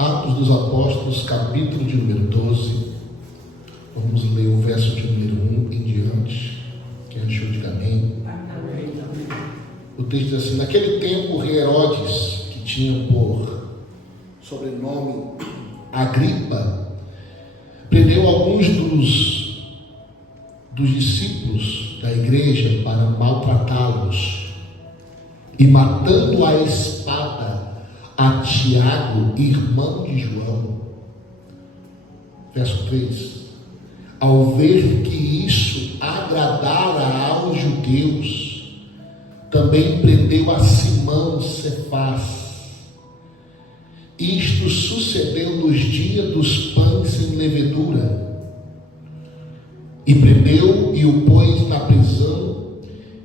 Atos dos Apóstolos, capítulo de número 12. Vamos ler o verso de número 1 em diante. Quem achou, diga amém. O texto diz assim: naquele tempo, o rei Herodes, que tinha por sobrenome Agripa, prendeu alguns dos discípulos da igreja para maltratá-los, e matando a espada a Tiago, irmão de João. Verso 3: ao ver que isso agradara aos judeus, também prendeu a Simão Cefas. Isto sucedeu nos dias dos pães sem levedura. E prendeu e o pôs na prisão,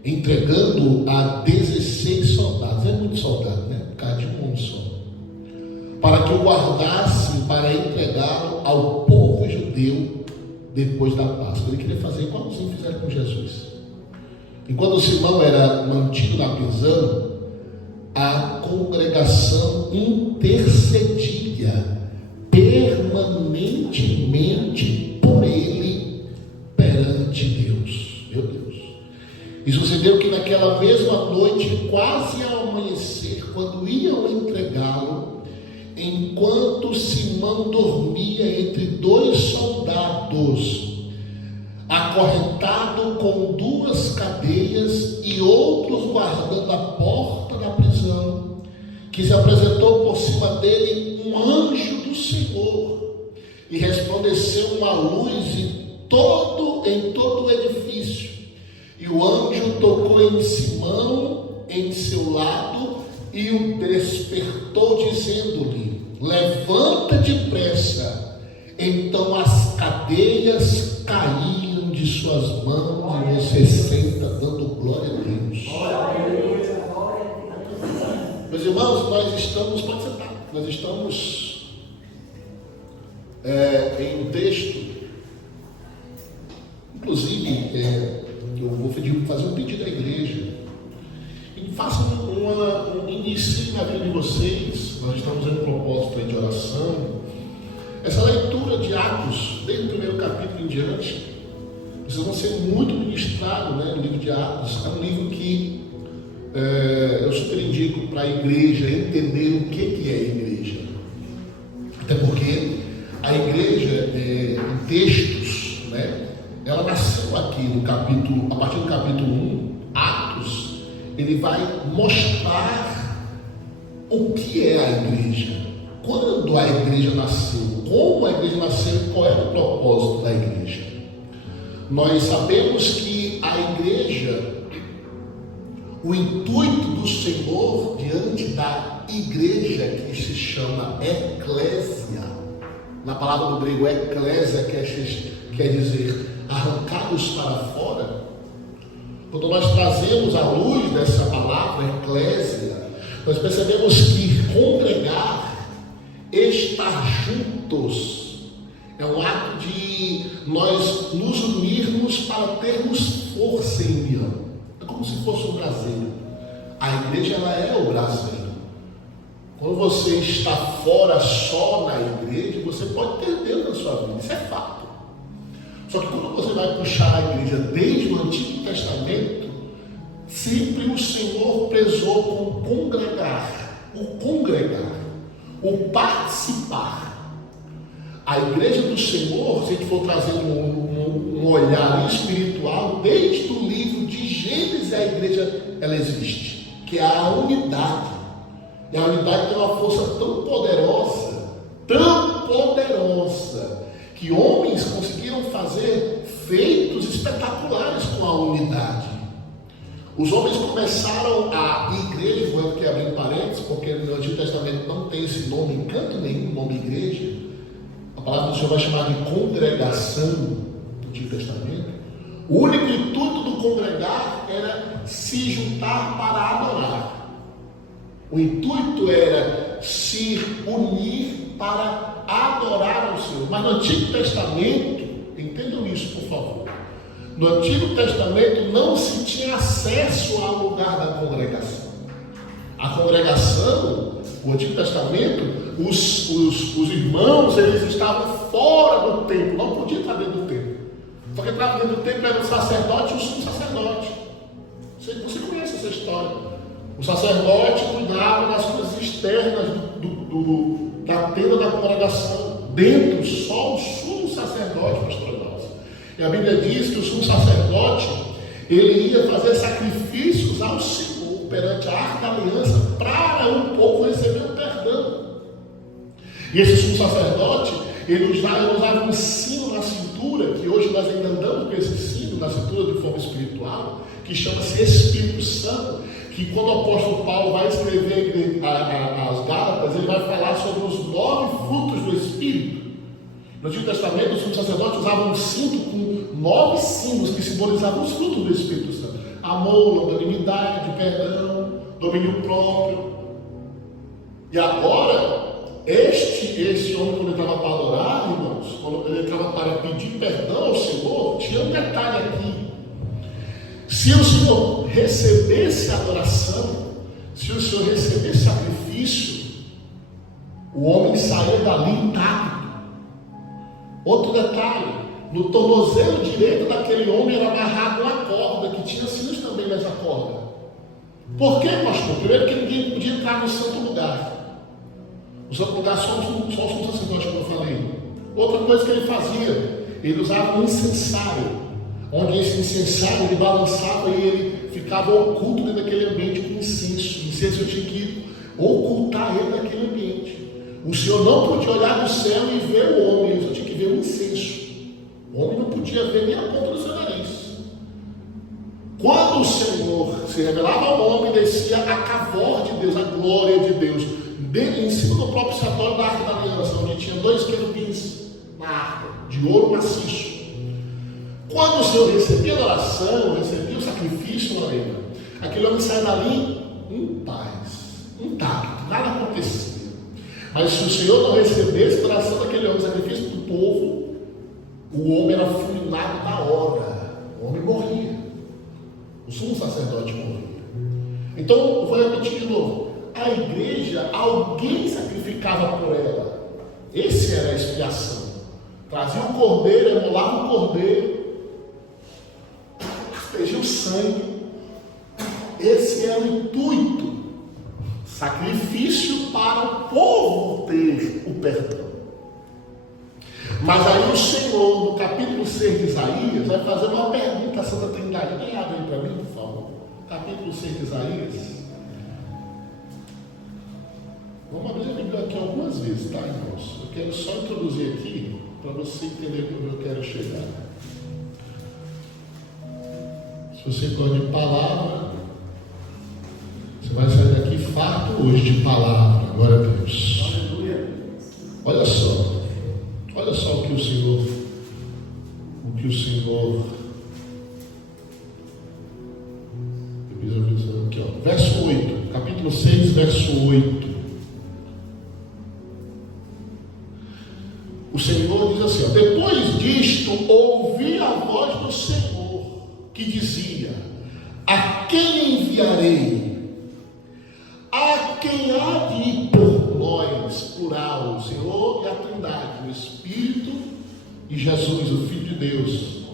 entregando-o a 16 soldados. É muito soldado, né? Por causa de um homem só. Para que o guardassem para entregá-lo ao povo judeu depois da Páscoa. Ele queria fazer igualzinho fizeram com Jesus. Enquanto Simão era mantido na prisão, a congregação intercedia permanentemente por ele perante Deus. Meu Deus. E sucedeu que naquela mesma noite, quase ao amanhecer, quando iam entregá-lo, enquanto Simão dormia entre dois soldados, acorrentado com 2 cadeias e outros guardando a porta da prisão, que se apresentou por cima dele um anjo do Senhor, e resplandeceu uma luz em todo o edifício, e o anjo tocou em Simão em seu lado e o despertou, dizendo-lhe: levanta depressa. Então as cadeias caíram de suas mãos e você senta dando glória a Deus. Meus irmãos, nós estamos, pode sentar, nós estamos em um texto, inclusive, eu vou fazer um pedido à igreja. Façam iniciem na vida de vocês. Nós estamos em um propósito de oração. Essa leitura de Atos, desde o primeiro capítulo em diante, vocês vão ser muito ministrados, né? O livro de Atos é um livro que eu super indico para a igreja entender o que é a igreja. Até porque a igreja, em textos, né? Ela nasceu aqui no capítulo, a partir do capítulo 1, Atos. Ele vai mostrar o que é a igreja, quando a igreja nasceu, como a igreja nasceu e qual era o propósito da igreja. Nós sabemos que a igreja, o intuito do Senhor diante da igreja, que se chama eclésia, na palavra do grego eclésia quer dizer arrancados para fora. Quando nós trazemos à luz dessa palavra, eclésia, nós percebemos que congregar, estar juntos, é um ato de nós nos unirmos para termos força em união. É como se fosse um braseiro. A igreja, ela é o braseiro. Quando você está fora só na igreja, você pode ter Deus na sua vida, isso é fato. Só que quando você vai puxar a igreja desde o Antigo Testamento, sempre o Senhor prezou com o participar. A igreja do Senhor, se a gente for trazendo um olhar espiritual, desde o livro de Gênesis, a igreja ela existe, que é a unidade. E a unidade tem uma força tão poderosa, que homens conseguiram fazer feitos espetaculares com a unidade. Os homens começaram a igreja, vou aqui abrir parênteses, porque no Antigo Testamento não tem esse nome, em canto nenhum nome igreja. A palavra do Senhor vai chamar de congregação no Antigo Testamento. O único intuito do congregar era se juntar para adorar. O intuito era se unir para adorar ao Senhor. Mas no Antigo Testamento, entendam isso, por favor. No Antigo Testamento não se tinha acesso ao lugar da congregação. A congregação, o Antigo Testamento, os irmãos, eles estavam fora do templo, não podiam estar dentro do templo. Só que entrava dentro do templo era o sacerdote e o sumo sacerdote. Você conhece essa história. O sacerdote cuidava das coisas externas da tenda da congregação. Dentro, só o sumo sacerdote, pastor Nelson. E a Bíblia diz que o sumo sacerdote, ele ia fazer sacrifícios ao Senhor perante a arca da aliança para o povo receber o perdão. E esse sumo sacerdote, ele usava um sino na cintura, que hoje nós ainda andamos com esse sino na cintura de forma espiritual, que chama-se Espírito Santo, que quando o apóstolo Paulo vai escrever as Gálatas, ele vai falar sobre os 9 frutos do Espírito. No Antigo Testamento, o sumo sacerdote usava um cinto com 9 símbolos que simbolizavam os frutos do Espírito Santo: amor, longanimidade, perdão, domínio próprio. E agora, este homem, quando ele estava para adorar, irmãos, quando ele estava para pedir perdão ao Senhor, tinha um detalhe aqui. Se o Senhor recebesse adoração, se o Senhor recebesse sacrifício, o homem saía dali intacto. Outro detalhe: no tornozelo direito daquele homem era amarrado uma corda, que tinha sinos também nessa corda. Por quê, pastor? Primeiro, que ninguém podia entrar no santo lugar. O santo lugar só o sumo sacerdote, como eu falei. Outra coisa que ele fazia, ele usava um incensário, onde esse incensário ele balançava e ele ficava oculto dentro daquele ambiente com incenso. O incenso tinha que ocultar ele naquele ambiente. O Senhor não podia olhar do céu e ver o homem, ele só tinha que ver o incenso. O homem não podia ver nem a ponta do seu nariz. Quando o Senhor se revelava ao homem, descia a cavor de Deus, a glória de Deus, em cima do próprio satório da arca da aliança, onde tinha 2 querubins na arca, de ouro maciço. Quando o Senhor recebia a oração, recebia o sacrifício, Lorena, aquele homem saia dali em paz, intacto, nada acontecia. Mas se o Senhor não recebesse a oração daquele homem, o sacrifício do povo, o homem era fulminado na hora, o homem morria, o sumo sacerdote morria. Então, eu vou repetir de novo: a igreja, alguém sacrificava por ela. Esse era a expiação. Trazia o cordeiro, emolava o cordeiro, aspergia o sangue. Esse era o intuito. Sacrifício para o povo ter o perdão. Mas aí o Senhor, no capítulo 6 de Isaías, vai fazer uma pergunta à Santa Trindade. Quem abre aí para mim, por favor? Capítulo 6 de Isaías. Vamos abrir a Bíblia aqui algumas vezes, tá, irmãos? Eu quero só introduzir aqui, para você entender onde eu quero chegar. Se você gosta de palavra, você vai sair daqui farto hoje de palavra. Glória a Deus. Aleluia. Olha só o que o Senhor aqui, ó. Verso 8, capítulo 6, verso 8. O Senhor diz assim, ó: depois disto ouvi a voz do Senhor, que dizia: a quem enviarei? A quem há de ir por nós? Plural, o Senhor e a Trindade, o Espírito e Jesus, o Filho de Deus.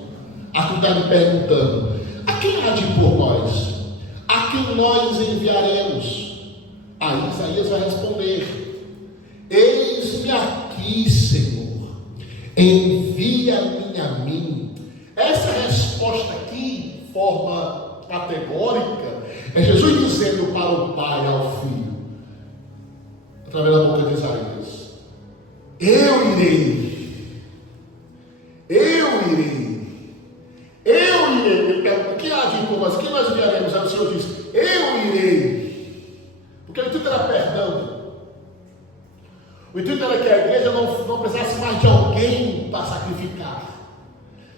A Trindade perguntando: a quem há de ir por nós? A quem nós enviaremos? Aí Isaías vai responder: eis-me aqui, Senhor, envia-me a mim. Essa resposta aqui, de forma categórica, é Jesus dizendo para o Pai ao Filho, através da boca de Isaías: eu irei. Ele pergunta: quem há de ir por nós? Quem nós enviaremos? Aí o Senhor diz: eu irei. Porque o intuito era perdão. O intuito era que a igreja não precisasse mais de alguém para sacrificar.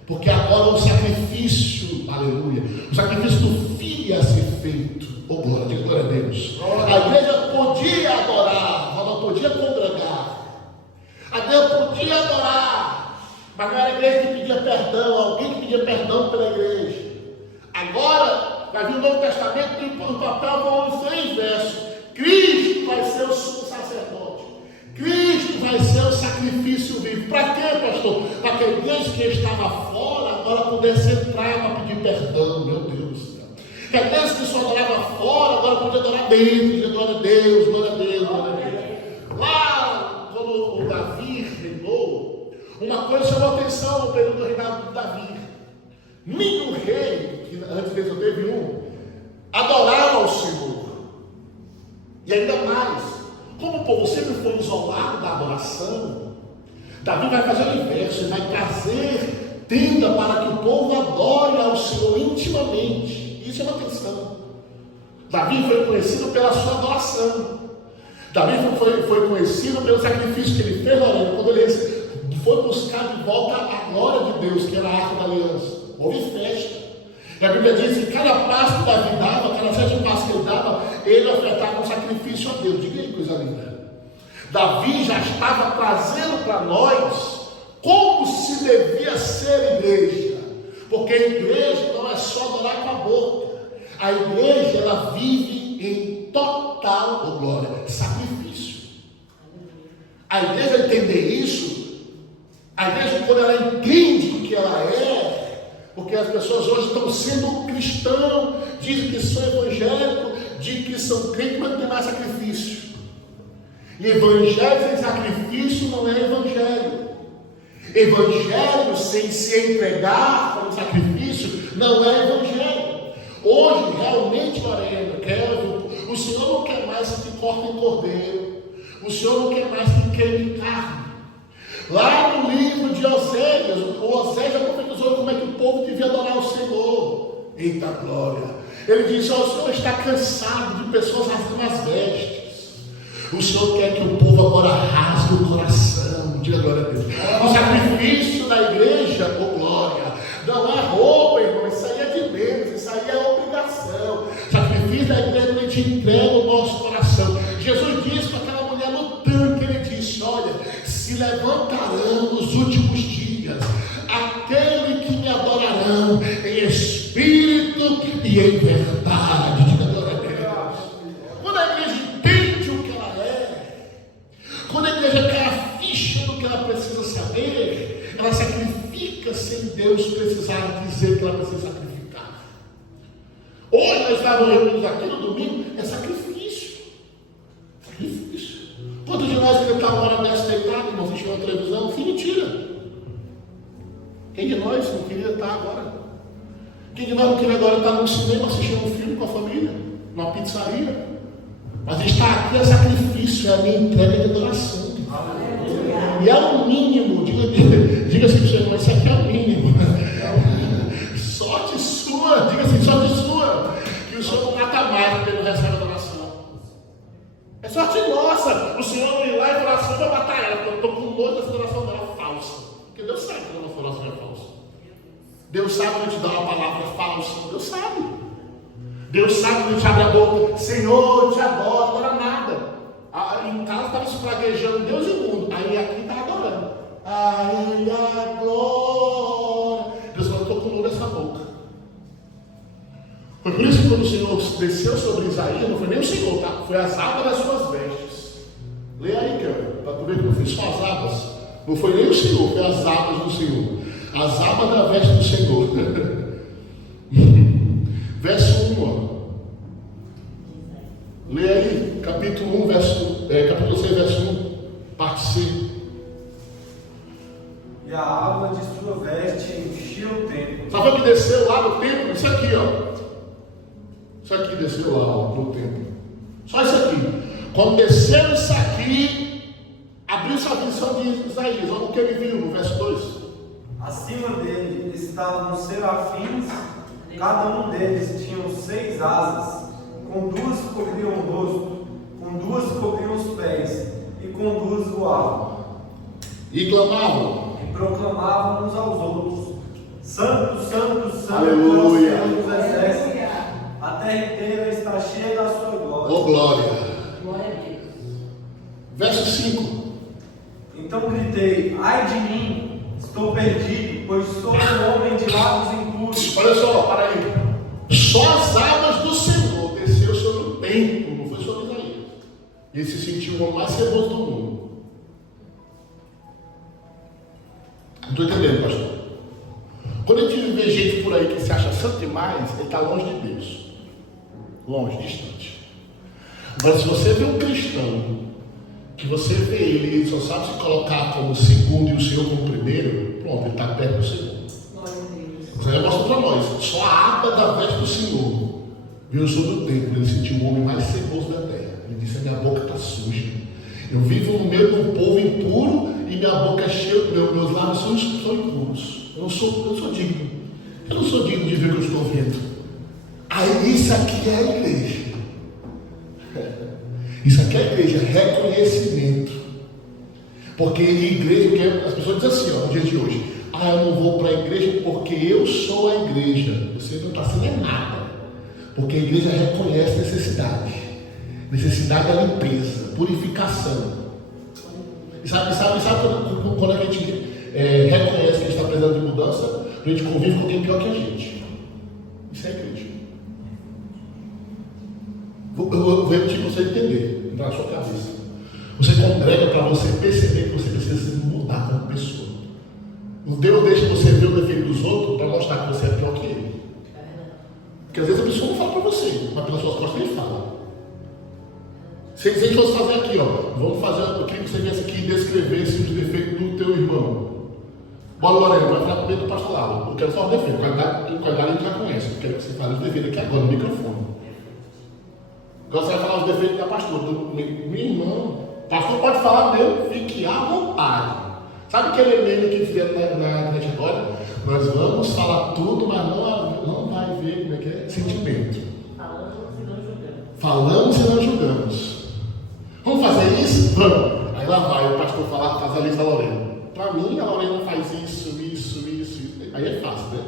Porque agora o sacrifício, aleluia, o sacrifício do Filho ia ser feito. Oh, glória a Deus. A igreja podia adorar, mas não podia congregar. A igreja podia adorar, mas não era a igreja que pedia perdão, alguém que pedia perdão pela igreja. Agora, vai vir o Novo Testamento, tem no papel vão 3 versos. Cristo vai ser o sumo sacerdote. sacrifício. Para quê, pastor? Para que a igreja que estava fora agora pudesse entrar para pedir perdão. Meu Deus do céu. Que a igreja que só adorava fora agora podia adorar dentro. Dizer glória a Deus, glória a Deus, glória a Deus. Lá, quando o Davi reinou, uma coisa chamou a atenção no período do reinado de Davi. Nenhum rei, que antes dele só teve um, adorava ao Senhor. E ainda mais, como o povo sempre foi isolado da adoração, Davi vai fazer o inverso, ele vai trazer tenda para que o povo adore ao Senhor intimamente. Isso é uma questão. Davi foi conhecido pela sua adoração. Davi foi conhecido pelo sacrifício que ele fez, quando ele foi buscar de volta a glória de Deus, que era a Arca da Aliança. Houve festa. E a Bíblia diz que cada passo que Davi dava, cada 7 passos que ele dava, ele ofertava um sacrifício a Deus. Diga aí, coisa linda. Davi já estava trazendo para nós como se devia ser igreja. Porque a igreja não é só adorar com a boca. A igreja, ela vive em total glória, sacrifício. A igreja entender isso, a igreja, quando ela entende o que ela é, porque as pessoas hoje estão sendo cristãos, dizem que são evangélicos, dizem que são crentes, mas não tem mais sacrifício. E evangelho sem sacrifício não é evangelho. Evangelho sem se entregar para o sacrifício não é evangelho. Hoje, realmente, Lorena, o Senhor não quer mais que corte em cordeiro. O Senhor não quer mais que queime carne. Lá no livro de Oséias, o Oséias já profetizou como é que o povo devia adorar o Senhor. Eita glória! Ele disse: o Senhor está cansado de pessoas rasgando as vestes. O Senhor quer que o povo agora rasgue o coração. Diga glória a Deus. O sacrifício da igreja, glória, não é roupa, irmão. Isso aí é de menos, isso aí é obrigação. O sacrifício da igreja, a gente entrega o nosso coração. Jesus disse para aquela mulher no tanque, ele disse: olha, se levantarão nos últimos dias aquele que me adorarão em espírito e em verdade. Diga glória a Deus. Quando a igreja entende o que ela é, quando a igreja quer a ficha do que ela precisa saber, ela sacrifica sem Deus precisar dizer que ela precisa sacrificar. Hoje nós estávamos reunidos aqui no domingo, é sacrifício. Sacrifício. Quantos de nós queria estar uma hora dessa deitado, irmão, assistindo a televisão? Que mentira! Quem de nós não queria estar agora? Quem de nós não queria agora estar no cinema assistindo um filme com a família? Numa pizzaria? Mas estar aqui é sacrifício, é a minha entrega de adoração. E é o mínimo, diga assim para o seu irmão, isso aqui é o mínimo. Sorte sua, diga assim, sorte sua, que o Senhor não mata mais porque não recebe adoração. É sorte nossa, o Senhor não ir lá e falar assim: vou matar ela, porque eu estou com nojo dessa adoração dela falsa. Porque Deus sabe que a nossa adoração é falsa. Deus sabe quando te dá uma palavra falsa, Deus sabe. Deus sabe quando te abre a boca: Senhor, eu te adoro, não era nada. Em casa estava se praguejando Deus e o mundo, aí aqui está adorando. A Ele a glória. Deus falou: estou com nojo dessa boca. Foi por isso que quando o Senhor desceu sobre Isaías, não foi nem o Senhor, tá? Foi as abas das suas vestes. Leia aí, para tu ver que eu fiz só as abas. Não foi nem o Senhor, foi as abas do Senhor. As abas da veste do Senhor. Verso 1, ó. Leia aí, capítulo 1, capítulo 6, verso 1, parte C. E a água de sua veste enchia o templo. Sabe o que desceu lá no templo? Isso aqui, ó. Isso aqui desceu lá, ó, no templo. Só isso aqui. Quando desceu isso aqui, abriu-se a visão de Isaías. Olha o que ele viu no verso 2. Acima dele estavam serafins, cada um deles tinha 6 asas, com 2 cobriam o rosto, com 2 cobriam os pés, e com 2 voavam. E clamavam. E proclamavam uns aos outros: Santo, Santo, Santo, aleluia, é o Senhor dos exércitos. A terra inteira está cheia da sua glória. Oh, glória. Glória a Deus. Verso 5. Então gritei: ai de mim, estou perdido, pois sou um homem de lábios impuros. Olha só, para aí. Só as abas do Senhor desceu sobre o templo, não foi sobre Isaías. Ele se sentiu o homem mais servoso do mundo. estou entendendo, pastor. Quando a gente vê gente por aí que se acha santo demais, ele está longe de Deus. Longe, distante. Mas se você vê um cristão, que você vê ele só sabe se colocar como segundo e o Senhor como primeiro, pronto, ele está perto do Senhor. Mas aí mostra para nós, só a aba da veste do Senhor viu o Senhor do templo, ele sentiu o homem mais ceboso da terra. Ele disse, a minha boca está suja. Eu vivo no meio de um povo impuro e minha boca é cheia, meus lábios são impuros. Eu não sou digno. Eu não sou digno de ver o que eu estou vendo. Aí isso aqui é a igreja. Isso aqui é a igreja, reconhecimento. Porque igreja, as pessoas dizem assim, ó, no dia de hoje, eu não vou para a igreja porque eu sou a igreja. Você não está sendo nada. Porque a igreja reconhece necessidade. Necessidade da limpeza, purificação. E sabe quando a gente reconhece que a gente está precisando de mudança? A gente convive com alguém pior que a gente. Isso é a igreja. Vou repetir para você entender, entrar na sua cabeça. Você congrega para você perceber que você precisa mudar como pessoa. O Deus deixa você ver o defeito dos outros para mostrar que você é pior que ele. Porque às vezes a pessoa não fala para você, mas pelas suas costas ele fala. Se a gente fosse fazer aqui, eu queria que você viesse aqui e descrevesse os defeitos do teu irmão. Bora, Lorena, vai falar comigo do pastor Lalo. Eu quero só os defeitos, qualidade a gente já conhece. Eu quero que você fale os defeitos aqui agora, no microfone. Agora você vai falar os defeitos da pastora. Meu irmão, pastor pode falar dele, fique à vontade. Sabe aquele meme que fizeram na internet agora? Nós vamos falar tudo, mas não vai ver como é que é sentimento. Falamos e não julgamos. Vamos fazer isso? Vamos. Aí lá vai o pastor fazer a lista da Lorena. Para mim, a Lorena faz isso. Aí é fácil, né?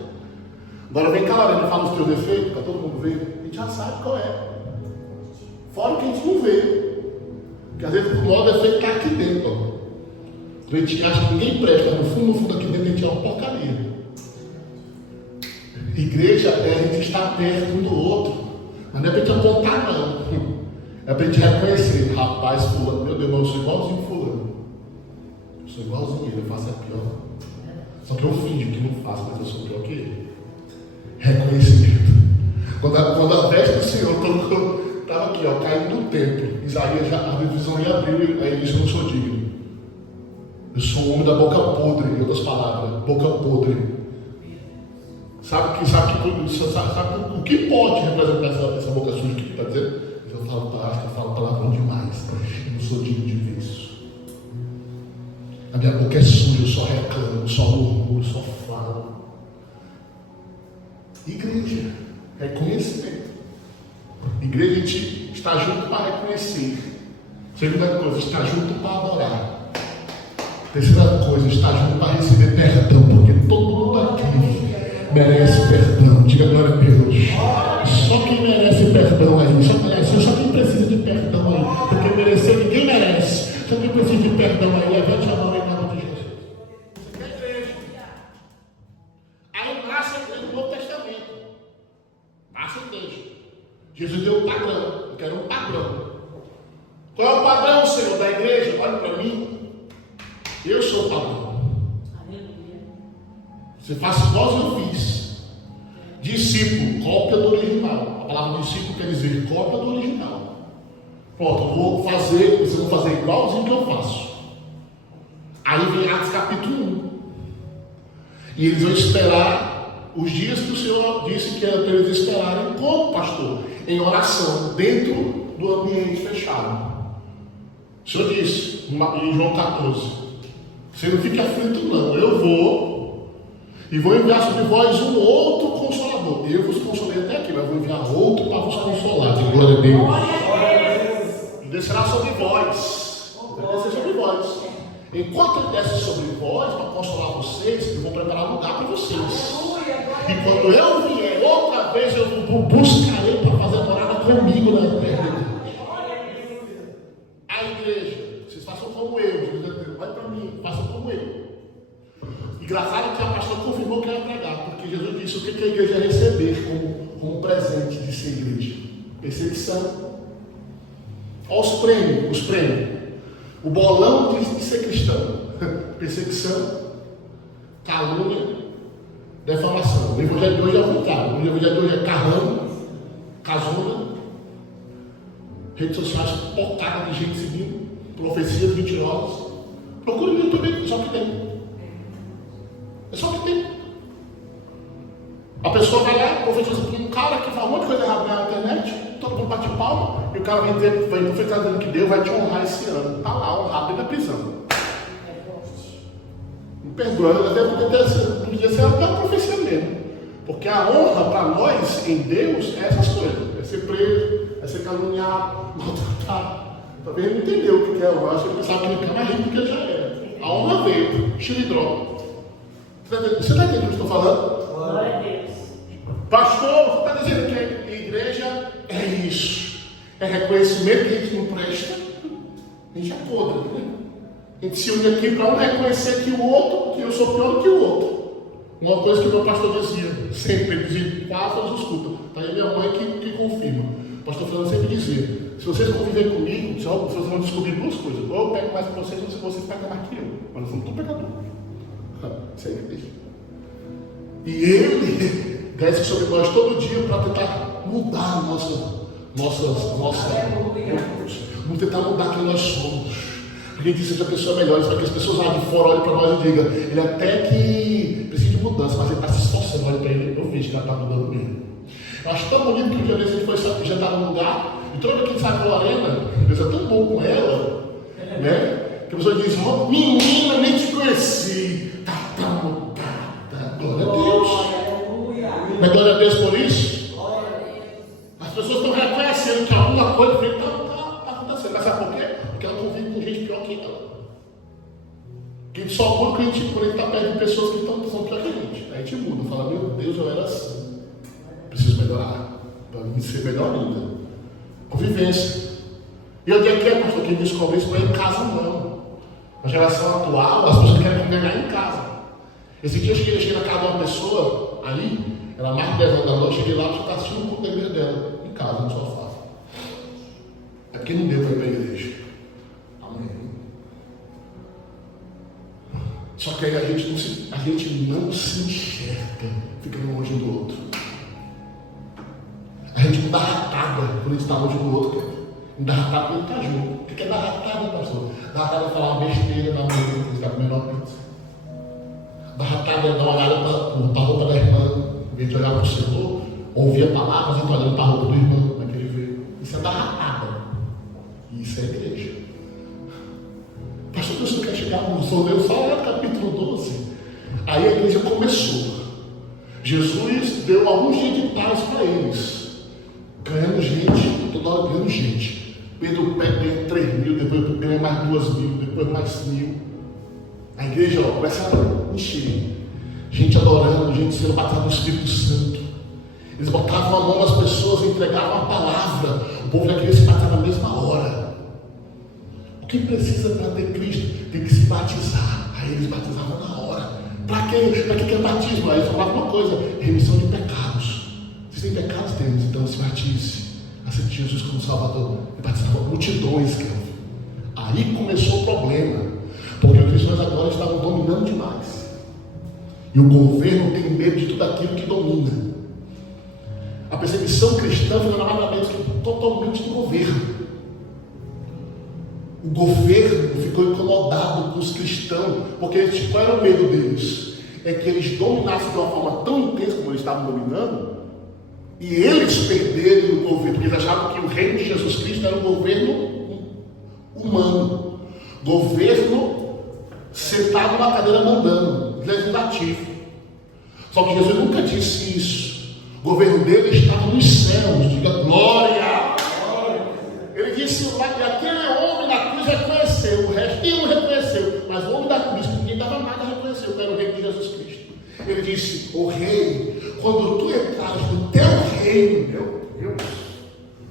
Agora vem cá, a Lorena fala os teus defeitos, para todo mundo ver. A gente já sabe qual é. Fora que a gente não vê. Porque às vezes o maior defeito está aqui dentro. A gente acha que ninguém presta, mas no fundo aqui dentro a gente é uma porcaria. Igreja é a gente estar perto um do outro. Mas não é para a gente apontar, não. É para a gente reconhecer. Rapaz, fulano, meu Deus, eu sou igualzinho fulano. Eu sou igualzinho ele, eu faço a pior. Só que eu finjo que não faço, mas eu sou pior que ele. Reconhecimento. Quando a veste do Senhor estava aqui, caindo no templo, Isaías, a visão ia abrir, aí ele disse, eu não sou digno. Eu sou o homem da boca podre, em outras palavras, boca podre. Sabe o que pode representar essa boca suja que está dizendo? Eu falo palavrão demais. Eu não sou digno de ver isso. A minha boca é suja, eu só reclamo, só murmuro, só falo. Igreja, reconhecimento. Igreja, a gente está junto para reconhecer. Segunda coisa, está junto para adorar. Terceira coisa, está junto para receber perdão, porque todo mundo aqui merece perdão. Diga glória a Deus. Só quem merece perdão aí, só quem precisa de perdão aí, porque merecer ninguém merece. Só quem precisa de perdão aí, levante a mão em nome de Jesus. Você quer igreja? Aí nasce a igreja do Novo Testamento. Nasce a igreja. Jesus deu um padrão. Eu quero um padrão. Qual é o padrão, Senhor, da igreja? Olha para mim. Eu sou o padrão. Você faz igual eu fiz. Discípulo, cópia do original. A palavra discípulo quer dizer cópia do original. Pronto, vocês vão fazer igualzinho que eu faço. Aí vem Atos capítulo 1. E eles vão esperar os dias que o Senhor disse que era para eles esperarem como, pastor? Em oração, dentro do ambiente fechado. O Senhor disse, em João 14, você não fique aflito não, eu vou e vou enviar sobre vós um outro consolador. Eu vos consolei até aqui, mas vou enviar outro para vos consolar. De glória a Deus. E descerá sobre vós. Vai descer sobre vós. Enquanto ele desce sobre vós, para consolar vocês, eu vou preparar lugar para vocês. E quando eu vier outra vez, eu buscarei para fazer morada comigo na eternidade. A igreja, vocês façam como eu. Vai para mim, façam como eu. Engraçado que a pastora confirmou que ia pregar, porque Jesus disse o que a igreja ia receber como presente de ser igreja. Perseguição. Olha os prêmios. O bolão de ser cristão. Perseguição. calúnia, defamação. O evangelho de hoje é o contrário. O evangelho de hoje é carrão, casuna, redes sociais pocadas de gente seguindo, profecias mentirosas. Procure no YouTube, é só o que tem. É só o que tem. A pessoa vai lá, profetiza para um cara que fala um monte de coisa errada na internet, todo mundo bate palma, e o cara vai profetizar dizendo que Deus vai te honrar esse ano. Está lá, honrado dentro da prisão. Me perdoa, até podia ser uma profecia mesmo. Porque a honra para nós em Deus é essas coisas: é ser preso, é ser caluniado, maltratado. Talvez ele não entendeu o que é honra. Eu acho que ele pensava que ele ficava mais rico do que ele já era. A honra veio, xilidró. Você está entendendo o que eu estou falando? Glória a Deus. Pastor, você está dizendo que a igreja é isso? É reconhecimento que a gente não presta? A gente é podre, né? A gente se une aqui para um reconhecer que o outro, que eu sou pior do que o outro. Uma coisa que o meu pastor dizia, sempre, ele dizia, quase todos escutam. Está aí minha mãe que confirma. O pastor Fernando sempre dizia: se vocês conviverem comigo, vocês vão descobrir duas coisas. Ou eu pego mais que vocês, ou vocês pegam mais que eu. Mas nós somos tudo pecadores. Isso é a igreja. E ele desce sobre nós todo dia para tentar mudar vamos tentar mudar quem nós somos. Porque a gente diz que a pessoa é melhor, só que as pessoas lá de fora olham para nós e digam: ele até que precisa de mudança, mas ele está se esforçando. Olha para ele, eu vejo que ela está mudando mesmo. Eu acho tão bonito que um dia desse a gente foi jantar num lugar, e toda vez que a gente sai com a Lorena, Deus é tão bom com ela, né? Que a pessoa diz: oh, menina, nem te conheci, está tão mudada. Glória a Deus. Mas glória a Deus por isso. As pessoas estão reconhecendo que alguma coisa está acontecendo. Mas sabe por quê? Porque ela convive com gente pior que ela. Que a gente só muda quando a gente está perto de pessoas que são pior que a gente. Aí a gente muda, fala: meu Deus, eu era assim. Preciso melhorar. Para me ser melhor ainda. Convivência. E onde é que é, pastor? Quem descobre isso não é em casa, não. Na geração atual, as pessoas querem ganhar em casa. Esse dia eu cheguei na casa de uma pessoa ali, era mais de 10 horas da noite, cheguei lá e estava assistindo um pouco da igreja dela, em casa, no sofá. É porque não deu para ir para a igreja. Amém. Só que aí a gente não se enxerga, fica longe um do outro. A gente não dá ratada quando a gente está longe do outro. Não dá ratada quando está junto. O que é dar ratada, pastor? Dar ratada é falar uma besteira na mesa que você está comendo uma pizza. Dar ratada é dar uma olhada para a roupa da irmã, em vez de olhar para o Senhor, ouvir a palavra, você está olhando para a roupa do irmão, naquele veio. Isso é dar ratada. E isso é a igreja. Pastor, você quer chegar no Deus só no capítulo 12. Aí a igreja começou. Jesus deu alguns dias de paz para eles. Ganhando gente, toda hora ganhando gente. Pedro ganha 3.000, depois ganha mais 2.000, depois mais 1.000. A igreja começa a encher. Gente adorando, gente sendo batizada no Espírito Santo. Eles botavam a mão nas pessoas e entregavam a palavra. O povo já queria se batizar na mesma hora. O que precisa para ter Cristo? Tem que se batizar. Aí eles batizavam na hora. Para quê? Para que é batismo? Aí eles falavam uma coisa: remissão de pecados. Vocês têm pecados? Temos, então se batize. Aceite Jesus como Salvador. E batizava multidões, Kelvin. Aí começou o problema. Porque os cristãos agora estavam dominando demais. E o governo tem medo de tudo aquilo que domina. A perseguição cristã foi nada menos que totalmente do governo. O governo ficou incomodado com os cristãos, porque qual era o medo deles? É que eles dominassem de uma forma tão intensa como eles estavam dominando, e eles perderem o governo, porque eles achavam que o reino de Jesus Cristo era um governo humano, governo sentado numa cadeira mandando, legislativo. Só que Jesus nunca disse isso. O governo dele estava nos céus. Diga glória. Ele disse lá que aquele homem na cruz reconheceu, o resto ele não reconheceu, mas o homem da cruz, que ninguém dava nada, reconheceu que era o reino de Jesus Cristo. Ele disse: o rei, quando tu entrares no teu reino, meu Deus,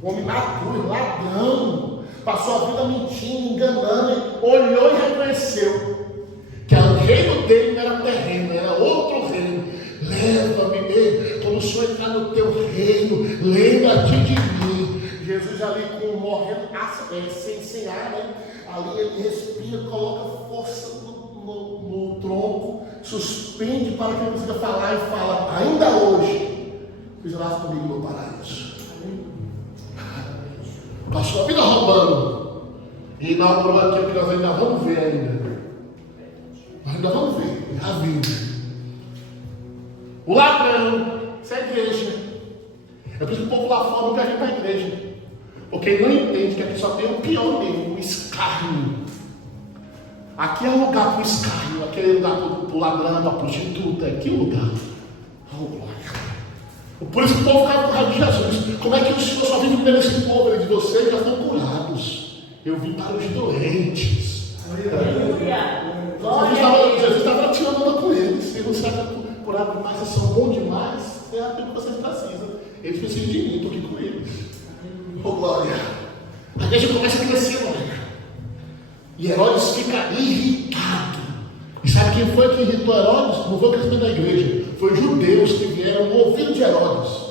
o homem na cruz, ladrão, passou a vida mentindo, enganando, olhou e reconheceu que o reino dele não era terreno, era outro reino. Leva-me, quando o Senhor entrar no teu reino, lembra-te de mim. Jesus ali morrendo sem ar, né? Ali ele respira, coloca força no tronco, suspende para que ele consiga falar e fala, ainda hoje, fizerás comigo no paraíso. Passou a vida roubando. E inaugurou aquilo que nós ainda vamos ver ainda. Nós ainda vamos ver, a vida. O ladrão, isso é a igreja. É por isso que o povo lá fora não quer vir para a igreja. Porque ele não entende que aqui só tem o pior mesmo, o escárnio. Aqui é um lugar para o escárnio, aqui é um lugar para o ladrão, para a prostituta, aqui é o lugar. Oh, glória. Por isso que o povo fica com raiva de Jesus. Como é que o Senhor só vive vivendo esse povo? Ele diz, vocês já estão curados. Eu vim para os doentes. Jesus estava tirando com eles. Se você está curado demais, vocês são bons demais, é aquilo que vocês precisam. Eles precisam de mim, estou aqui com eles. Oh, glória. A igreja começa a crescer, glória. E Herodes fica irritado. E sabe quem foi que irritou Herodes? Não foi o crescimento da igreja. Foi os judeus que vieram no ouvido de Herodes.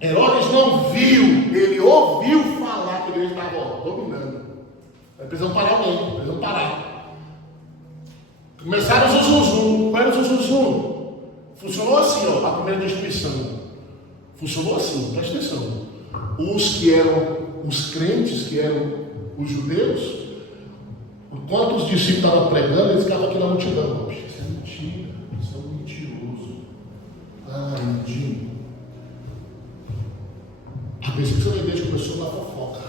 Herodes não viu, ele ouviu falar que a igreja estava dominando. Aí precisam parar alguém, precisam parar. Começaram o zuzum. Qual era o zuzum? Funcionou assim, ó, a primeira destruição. Funcionou assim, presta atenção. Os que eram os crentes, que eram os judeus, enquanto os discípulos estavam pregando, eles ficavam aqui na multidão. Isso é mentira, isso é um mentiroso. Maldinho. A perseguição da igreja começou na fofoca.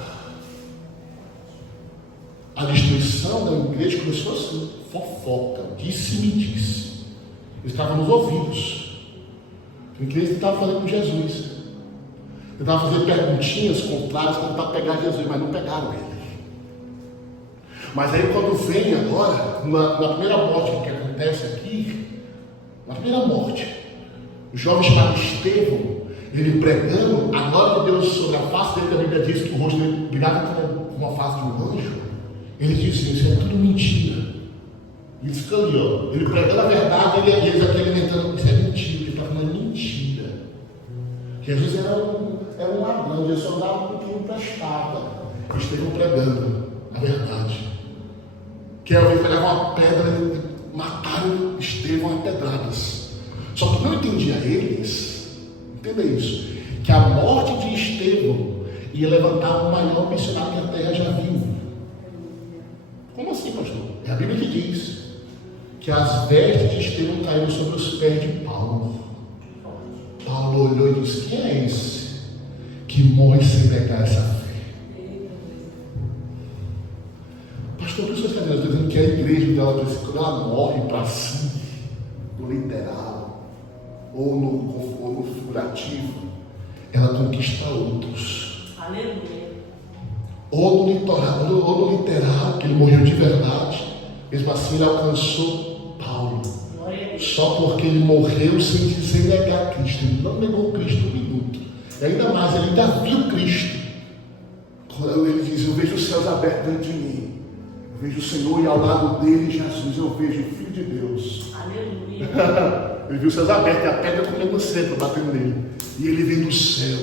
A destruição da igreja começou assim, fofoca, disse-me disse. Eles estavam nos ouvidos. Tem crente que estava falando com Jesus. Tentavam fazer perguntinhas contrárias para tentar pegar Jesus, mas não pegaram ele. Mas aí quando vem agora, na primeira morte que acontece aqui, na primeira morte, o jovem chamado Estevão, ele pregando a glória de Deus sobre a face dele, a Bíblia diz que o rosto dele brilhava como a face de um anjo. Ele disse, isso é tudo mentira. E ele fica ali, ó, ele pregando a verdade, e eles aqui alimentando, isso é mentira, ele está falando mentira. Jesus era um ladrão, Jesus só dava com quem prestava. Estevão pregando a verdade. Que ao invés de pegar uma pedra, mataram Estevão a pedradas. Só que não entendia eles, entenda isso, que a morte de Estevão ia levantar o maior missionário que a terra já viu. Como assim, pastor? É a Bíblia que diz que as vestes de Estevão caíram sobre os pés de Paulo. Paulo olhou e disse, quem é esse que morre sem pegar essa fé? Pastor, por isso que eu estou dizendo que a igreja dela, quando ela morre para si, no literal, ou no figurativo, ela conquista outros. Aleluia. Ou no literal, que ele morreu de verdade, mesmo assim ele alcançou Paulo. Só porque ele morreu sem negar Cristo. Ele não negou Cristo um minuto. E ainda mais, ele ainda viu Cristo. Quando ele diz, eu vejo os céus abertos dentro de mim. Eu vejo o Senhor e ao lado dele Jesus eu vejo o Filho de Deus. Aleluia. Ele viu os céus abertos e a pedra comendo sempre, batendo nele. E ele vem do céu.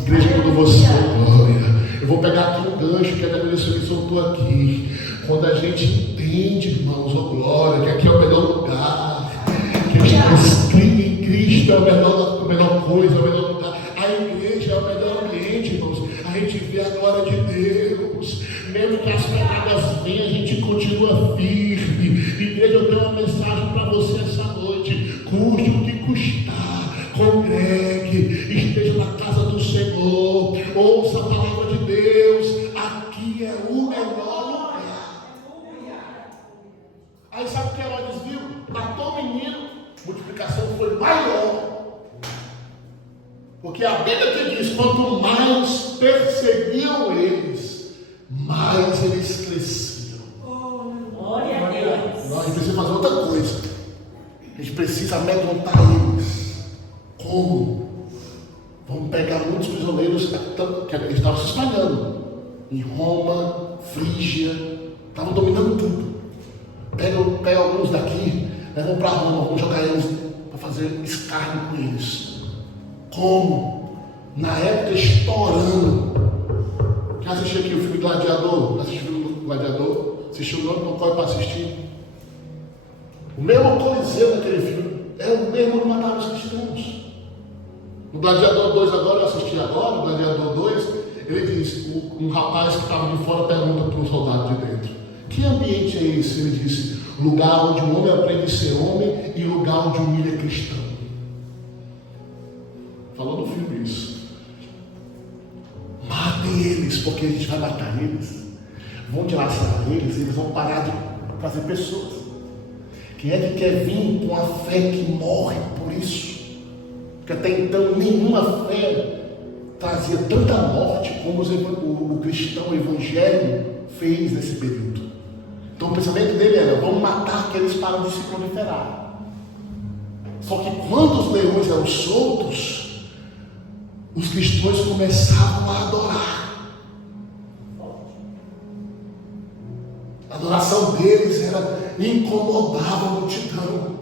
Igreja, quando você, glória. Eu vou pegar aqui um gancho que a minha que soltou aqui. Quando a gente entende, irmãos, oh glória, que aqui é o melhor lugar, que a gente em Cristo é a melhor coisa, é o melhor lugar. A igreja é o melhor ambiente, irmãos. A gente vê a glória de Deus. Mesmo que as pegadas venham, a gente continua firme. Igreja, eu tenho uma mensagem para você essa noite. Custe o que custar, congregue, esteja na casa do Senhor, ouça a palavra de Deus. Aqui é o melhor lugar. Aí sabe o que Herodes viu? Matou o menino, multiplicação foi maior. Porque a Bíblia que diz, quanto mais perseguiam eles, mais eles cresciam. Glória a Deus. Nós precisamos fazer outra coisa. A gente precisa amedrontar eles. Como? Vamos pegar muitos prisioneiros que eles estavam se espalhando. Em Roma, Frígia, estavam dominando tudo. Pega alguns daqui, levam para Roma, vamos jogar eles para fazer escárnio com eles. Como? Na época estourando. Quem assistiu aqui o filme Gladiador? Assistiu o filme Gladiador? Assistiu o nome, não corre para assistir. O mesmo Coliseu daquele filme é o mesmo que matava os cristãos. No Gladiador 2 agora, eu assisti agora, no Gladiador 2, ele diz, um rapaz que estava de fora pergunta para um soldado de dentro: que ambiente é esse? Ele disse: lugar onde o homem aprende a ser homem e lugar onde humilha cristão. Falou no filme isso. Matem eles, porque a gente vai matar eles. Vão dilacerar eles, eles vão parar de fazer pessoas. Quem é que quer vir com a fé que morre por isso? Porque até então nenhuma fé trazia tanta morte como o cristão, o evangelho fez nesse período. Então o pensamento dele era: vamos matar que eles param de se proliferar. Só que quando os leões eram soltos, os cristãos começavam a adorar. A adoração deles incomodava a multidão.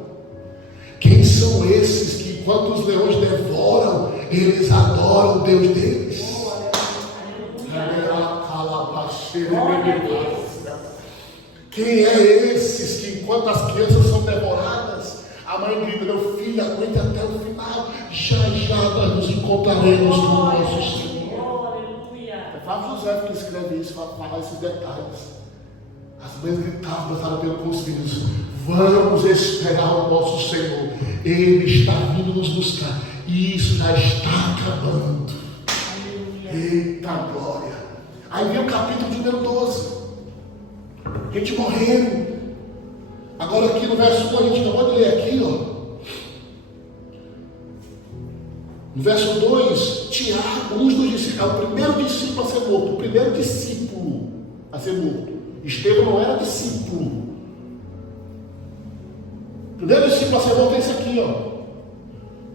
Quem são esses que, enquanto os leões devoram, eles adoram o Deus deles? Quem é esses que, enquanto as crianças são devoradas, a mãe grita: meu filho, aguente até o final, já nós nos encontraremos com o nosso Senhor. É Flávio José que escreve isso, para falar esses detalhes. As mães gritavam, passaram com os filhos: vamos esperar o nosso Senhor, Ele está vindo nos buscar, e isso já está acabando. Eita glória! Aí vem o capítulo de número 12. Gente morrendo. Agora aqui no verso 1, a gente acabou de ler aqui, ó. No verso 2, Tiago, um dos discípulos, é o primeiro discípulo a ser morto. O primeiro discípulo a ser morto. Estevão não era discípulo. O primeiro discípulo a ser morto é esse aqui, ó.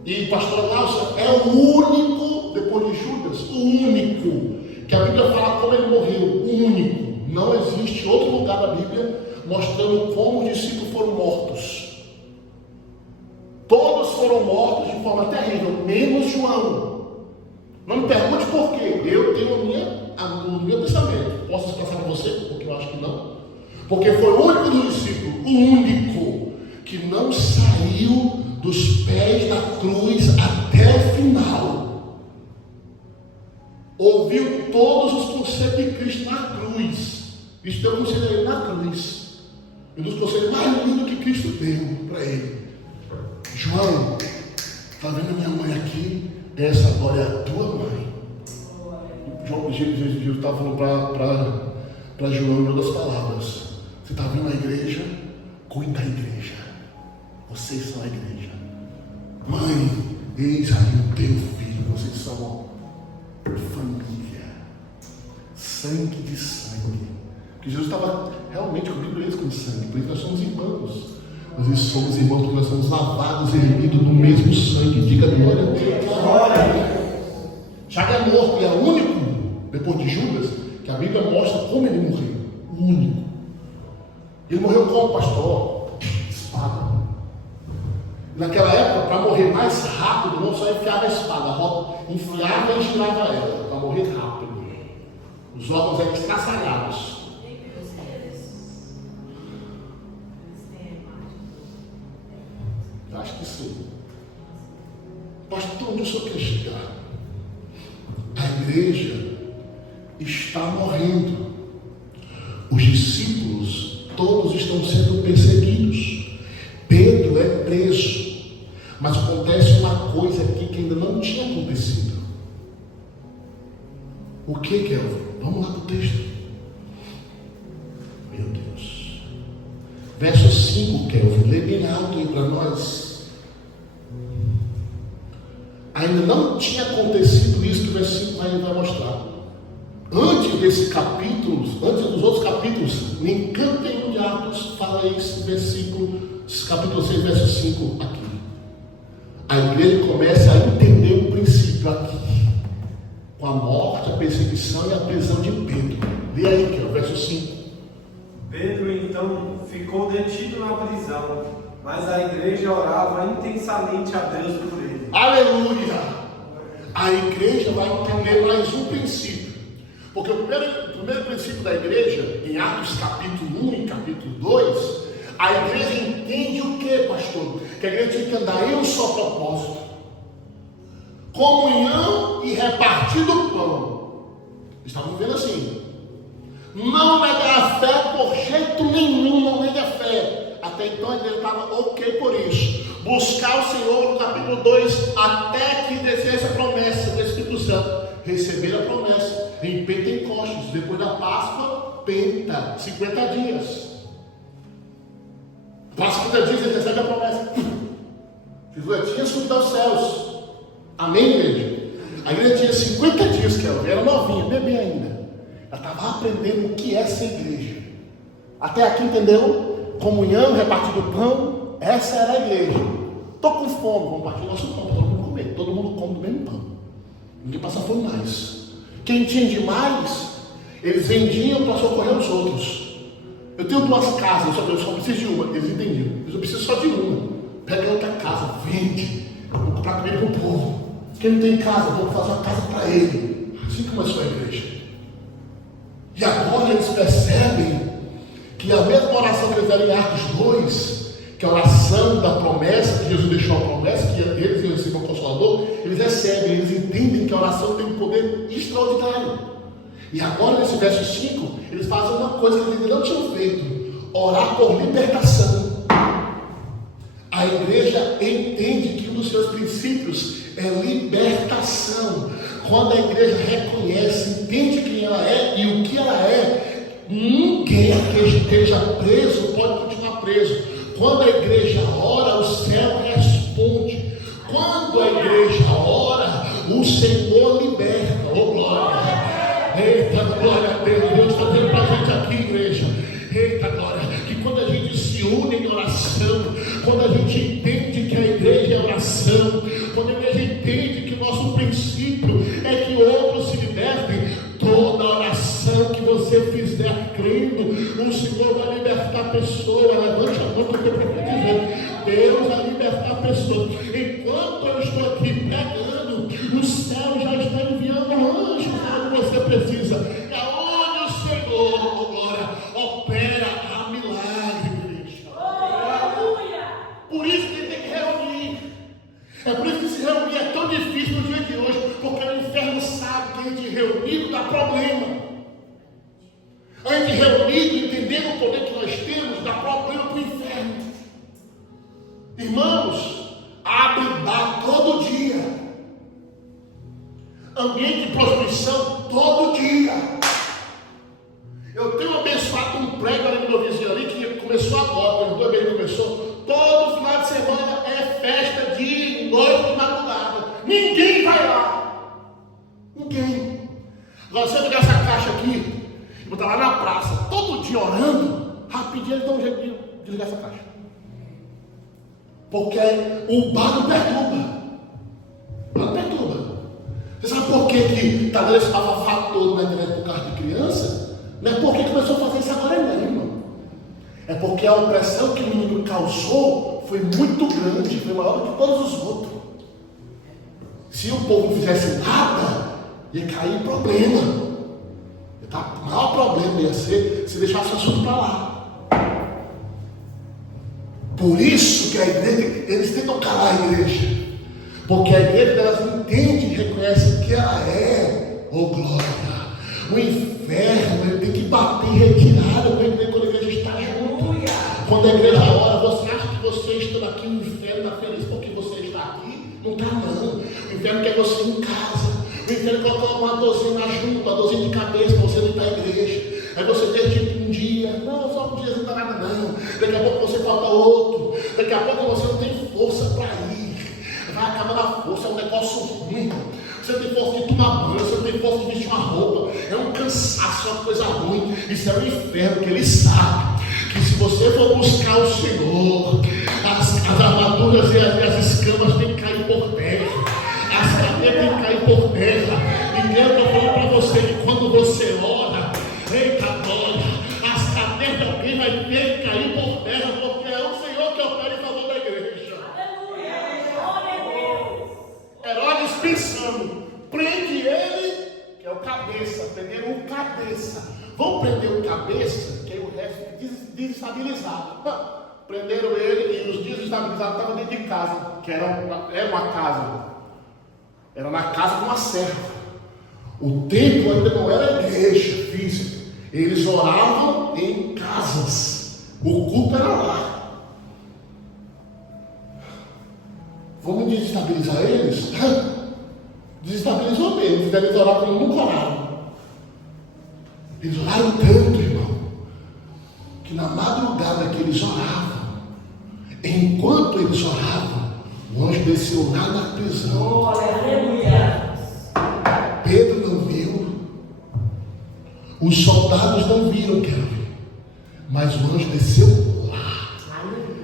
E pastor Náusea é o único, depois de Judas, o único que a Bíblia fala como ele morreu. O único. Não existe outro lugar da Bíblia mostrando como os discípulos foram mortos. Todos foram mortos de forma terrível, menos João. Não me pergunte por quê. Eu tenho o meu pensamento. Posso expressar para você? Porque eu acho que não. Porque foi o único dos discípulos, o único, que não saiu dos pés da cruz até o final. Ouviu todos os conselhos de Cristo na cruz. Cristo deu um conselho a ele na cruz. Um dos conselhos mais lindos que Cristo deu para ele: João, está vendo minha mãe aqui? Essa agora é a tua mãe. João Jesus estava falando para João em outras palavras: você está vendo a igreja? Cuide da igreja. Vocês são a igreja. Mãe, eis aí o teu filho. Vocês são família. Sangue de sangue. Porque Jesus estava realmente cobrindo eles com sangue. Por isso nós somos irmãos. Nós somos irmãos porque nós somos lavados e remidos no mesmo sangue. Diga glória a Deus. Tiago é morto e é o único, depois de Judas, que a Bíblia mostra como ele morreu. O único. Ele morreu como, pastor? Espada. Naquela época, para morrer mais rápido, não só enfiava a espada, enfiava e girava ela, para morrer rápido. Os órgãos eram estraçalhados. Acho que sim. Pastor, onde o senhor quer chegar? A igreja está morrendo. Os discípulos todos estão sendo perseguidos. Pedro é preso. Mas acontece uma coisa aqui que ainda não tinha acontecido. O que, Kelvin? Vamos lá para o texto. Meu Deus. Verso 5, Kelvin. Lê bem alto aí para nós. Ainda não tinha acontecido isso que o versículo vai mostrar. Antes desse capítulo, antes dos outros capítulos, nem canto nenhum de Atos fala esse versículo, capítulo 6, verso 5 aqui. A igreja começa a entender o princípio aqui, com a morte, a perseguição e a prisão de Pedro. Lê aí, que é o verso 5. Pedro então ficou detido na prisão, mas a igreja orava intensamente a Deus por ele. Aleluia! A igreja vai entender mais um princípio. Porque o primeiro princípio da igreja, em Atos capítulo 1 e capítulo 2, a igreja entende o que, pastor? Que a igreja tinha que andar em um só propósito: comunhão e repartir do pão. Estamos vendo assim: não negar a fé por jeito nenhum, não nega a fé. Até então a igreja estava ok por isso. Buscar o Senhor no capítulo 2, até que descesse a promessa do Espírito Santo. Receber a promessa em Pentecostes, depois da Páscoa, 50 dias. Passa 50 dias, ele recebe a promessa. Jesus já tinha subido aos céus. Amém, igreja? A igreja tinha 50 dias, que ela era novinha, bebê ainda. Ela estava aprendendo o que é ser igreja. Até aqui, entendeu? Comunhão, repartir do pão, essa era a igreja. Estou com fome, vamos partir nosso pão para todo mundo comer. Todo mundo come do mesmo pão. Ninguém passa fome mais. Quem tinha demais, eles vendiam para socorrer os outros. Eu tenho 2 casas, eu só preciso de uma. Eles entendiam. Eu preciso só de uma. Pega outra casa, vende. Vou comprar comida para o povo. Quem não tem casa, vou fazer uma casa para ele. Assim começou a igreja. E agora eles percebem que a mesma oração que eles deram em Atos 2, que é a oração da promessa, que Jesus deixou a promessa, que eles iam receber o Consolador, eles recebem, eles entendem que a oração tem um poder extraordinário. E agora, nesse verso 5, eles fazem uma coisa que eles não tinham feito: orar por libertação. A igreja entende que um dos seus princípios é libertação. Quando a igreja reconhece, entende quem ela é e o que ela é, ninguém que esteja preso pode continuar preso. Quando a igreja ora, o céu responde. Quando a igreja ora, o Senhor liberta. Oh, glória! Eita, glória a Deus! Deus está dizendo para a gente aqui, igreja. Eita, glória! Que quando a gente se une em oração, quando a gente entende que a igreja é oração, quando a igreja entende que o nosso princípio é que outros se libertem, toda oração que você fizer crendo, o Senhor vai libertar a pessoa. Levante a mão que eu estou dizendo: Deus vai libertar a pessoa. Enquanto eu estou aqui pregando, o céu já está enviando anjos quando você precisa. É onde o Senhor, oh glória, opera a milagre, igreja. Por isso que tem que reunir. É por isso que se reunir é tão difícil no dia de hoje, porque o inferno sabe que a gente reunido dá problema. A gente reunido, entendendo o poder que nós temos, dá problema para o inferno. Irmãos, abre bar todo dia. Ambiente de prostituição todo dia. Eu tenho abençoado um prédio ali no meu vizinho ali, que começou agora, os 2 meses começou. Todo final de semana é festa de noite de madrugada. Ninguém vai lá. Ninguém. Agora você pegar essa caixa aqui, botar lá na praça, todo dia orando, rapidinho eles dão um jeito de desligar essa caixa. Porque o bar não perturba. O bar não perturba. Você sabe por que está dando esse bafafá todo na internet por causa de criança? Não é porque começou a fazer isso agora, não, irmão. É porque a opressão que o inimigo causou foi muito grande, foi maior do que todos os outros. Se o povo não fizesse nada, ia cair em problema. O maior problema ia ser se deixasse o assunto para lá. Por isso que a igreja, eles tentam calar a igreja. Porque a igreja delas entende e reconhece o que ela é. Oh glória! O inferno ele tem que bater em retirada quando a igreja está junto. Quando a igreja ora, você acha que você estando aqui, o inferno está feliz porque você está aqui? Não está não. O inferno quer você em casa. O inferno coloca uma dorzinha na junta, uma dorzinha de cabeça, você não está na igreja. Aí você deixa um dia, não, só um dia não dá nada não. Daqui a pouco você falta outro. Daqui a pouco você não tem força para ir. Vai acabando a força, é um negócio ruim. Você não tem força de tomar banho, você não tem força de vestir uma roupa. É um cansaço, é uma coisa ruim. Isso é o inferno, que ele sabe que se você for buscar o Senhor, as armaduras e as escamas têm que cair por terra. As cadeias têm que cair por terra. E Deus está falando para você que quando você ora, eita glória, as cadeias de alguém vai ter que cair por terra, porque é o Senhor que opera em favor da igreja. Herodes pensando, prende ele, que é o cabeça, prenderam o Vão prender o cabeça, que aí o resto é desestabilizado. Prenderam ele e os desestabilizados estavam dentro de casa, que era uma casa. Era na casa de uma serva. O templo ainda não era igreja física. Eles oravam em casas. O culto era lá. Vamos desestabilizar eles? Desestabilizou mesmo. Eles devem orar como nunca oraram. Eles oraram tanto, irmão, que na madrugada que eles oravam, enquanto eles oravam, o anjo desceu lá na prisão. Aleluia. Pedro não viu, os soldados não viram, quero ver, mas o anjo desceu lá.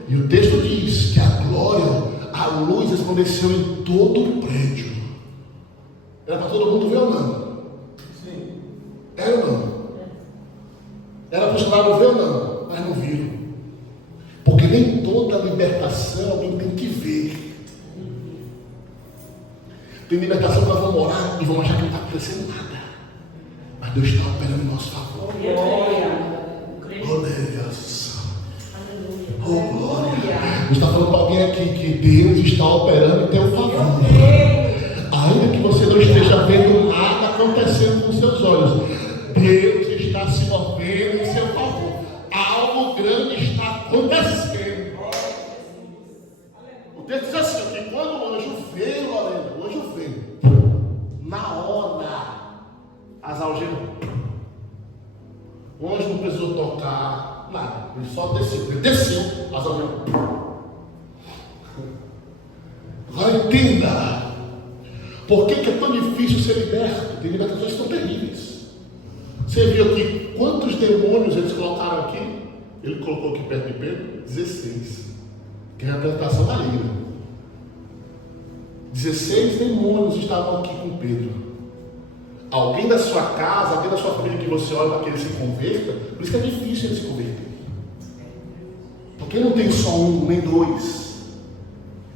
E o texto diz que a glória, a luz resplandeceu em todo o prédio. Era para todo mundo ver ou não? Sim. Era ou não? Era para os soldados ver ou não? Mas não viram. Porque nem toda libertação alguém tem que ver. Tem libertação que nós vamos orar e vamos achar que não está acontecendo nada. Mas Deus está operando em nosso favor. Glória a Deus. Oh, glória. Deus está falando para alguém aqui que Deus está operando em teu favor. Ainda que você não esteja vendo nada acontecendo com seus olhos, Deus está se movendo em seu favor. Algo grande está acontecendo. O texto diz assim, que quando o anjo veio, Lorena, o anjo veio, na hora, as algemas, o anjo não precisou tocar nada, ele só desceu, as algemas. Agora entenda, por que é tão difícil ser liberto? Tem libertações que são terríveis. Você viu aqui quantos demônios eles colocaram aqui? Ele colocou aqui perto de Pedro 16, que é a representação maligna. 16 demônios estavam aqui com Pedro. Alguém da sua casa, alguém da sua família que você olha para que ele se converta, por isso que é difícil ele se converter. Porque não tem só um, nem dois.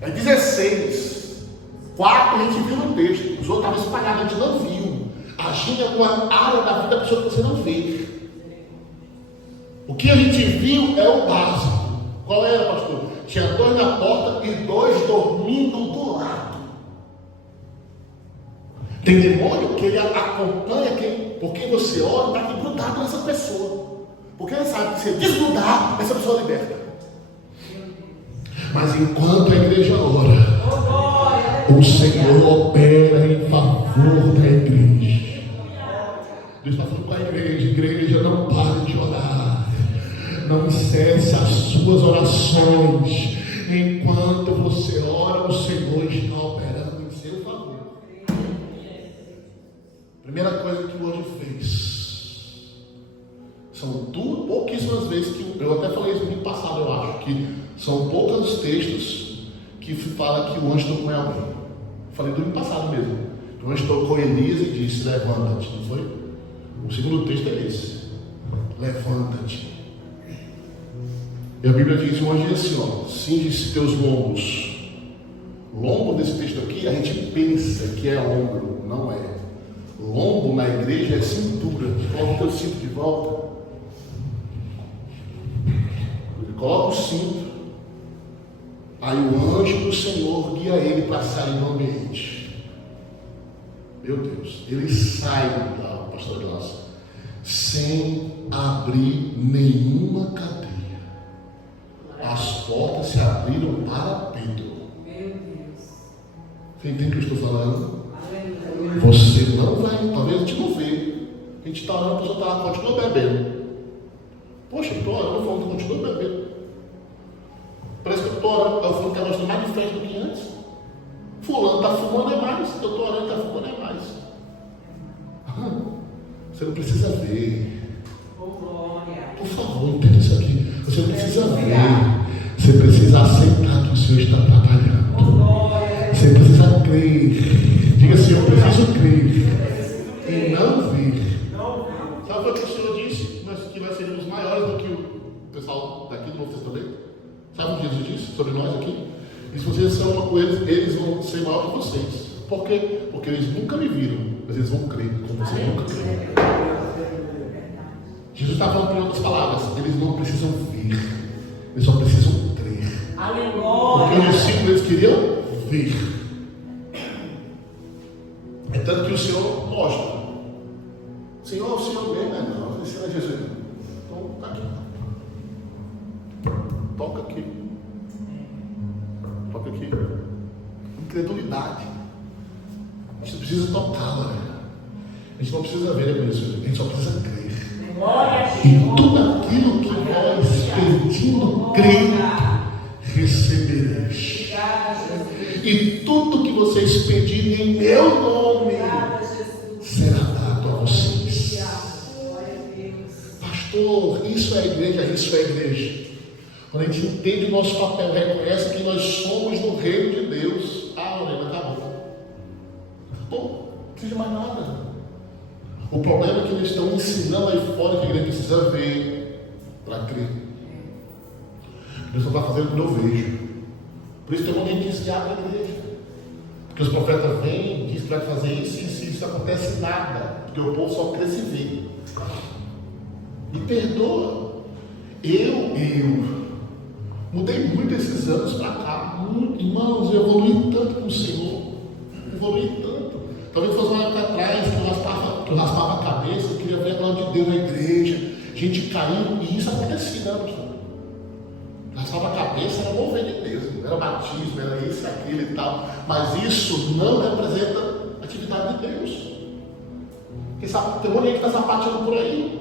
É 16. 4 a gente viu no texto, os outros estavam espalhados, a gente não viu. Agindo em alguma área da vida da pessoa que você não vê. O que a gente viu é o básico. Qual era, pastor? Tinha 2 na porta e 2 dormindo do lado. Tem demônio que ele acompanha por quem você ora para que grudado nessa pessoa. Porque ele sabe que se ele desgrudar, essa pessoa liberta. Mas enquanto a igreja ora, o Senhor opera em favor da igreja. Deus está falando com a igreja não pare de orar, não cesse as suas orações. Enquanto você ora, o Senhor está operando em seu favor. Primeira coisa que o anjo fez, são pouquíssimas vezes que eu até falei isso no ano passado, eu acho que são poucos os textos que fala que o anjo tocou em alguém. Falei do ano passado mesmo. O anjo tocou Elias e disse: levanta-te, não foi? O segundo texto é esse: levanta-te. E a Bíblia diz: o anjo diz assim, ó, cinge-se teus lombos. Lombo desse texto aqui, a gente pensa que é ombro, não é. Lombo na igreja é cintura. Coloca o teu cinto de volta. Coloca o cinto. Aí o anjo do Senhor guia ele para sair no ambiente. Meu Deus, ele sai da pastor Glaucia sem abrir nenhuma cadeia. As portas se abriram para Pedro. Meu Deus. Você entende o que eu estou falando? Você não vai, talvez a gente não vê. A gente está orando, a pessoa está lá, continua bebendo. Poxa, eu estou orando, falando, continua bebendo. Parece que eu estou orando, eu falo que ela está mais de frente do que antes. Fulano está fumando é mais, eu estou orando, está fumando é mais. Você não precisa ver. Por favor, entenda isso aqui. Você não precisa ver. Você precisa aceitar que o Senhor está trabalhando. Você precisa crer. Diga assim: eu preciso crer e não ver. Sabe o que o Senhor disse? Que nós seríamos maiores do que o pessoal daqui do Novo Testamento? Sabe o que Jesus disse sobre nós aqui? E se vocês são eles vão ser maiores que vocês. Por quê? Porque eles nunca me viram, mas eles vão crer como vocês nunca creram. Jesus está falando em outras palavras, eles não precisam ver, eles só precisam crer. Aleluia. Porque os discípulos eles queriam ver. É tanto que o Senhor mostra. Senhor, o Senhor vem, né? Não, ensina a Jesus. Então, tá aqui. Toca aqui. Toca aqui. Incredulidade. A gente precisa tocá-la. A gente não precisa ver a Jesus. A gente só precisa crer. Glória a E Deus. tudo aquilo que nós pedindo, crer, recebereis. E tudo que vocês pedirem em meu nome será dado a vocês. Pastor, isso é a igreja, isso é a igreja. Quando a gente entende o nosso papel, reconhece que nós somos no reino de Deus. Ah, Lorena, acabou. Acabou, não precisa de mais nada. O problema é que eles estão ensinando aí fora que a igreja precisa ver para crer. Deus não está fazendo o que eu vejo. Por isso tem um monte de gente que se abre a igreja. Porque os profetas vêm e dizem que vai fazer isso acontece nada. Porque o povo só cresce e vê. Me perdoa. Eu mudei muito esses anos para cá. Muito, irmãos, eu evolui tanto com o Senhor. Evolui tanto. Talvez fosse uma época atrás que eu raspava a cabeça, eu queria ver a glória de Deus na igreja, gente caindo, e isso acontecia, não, pessoal. Raspava a cabeça, era mover de Deus, era batismo, era isso, aquilo e tal, mas isso não representa a atividade de Deus. Quem sabe, tem um monte de gente que está sapateando por aí,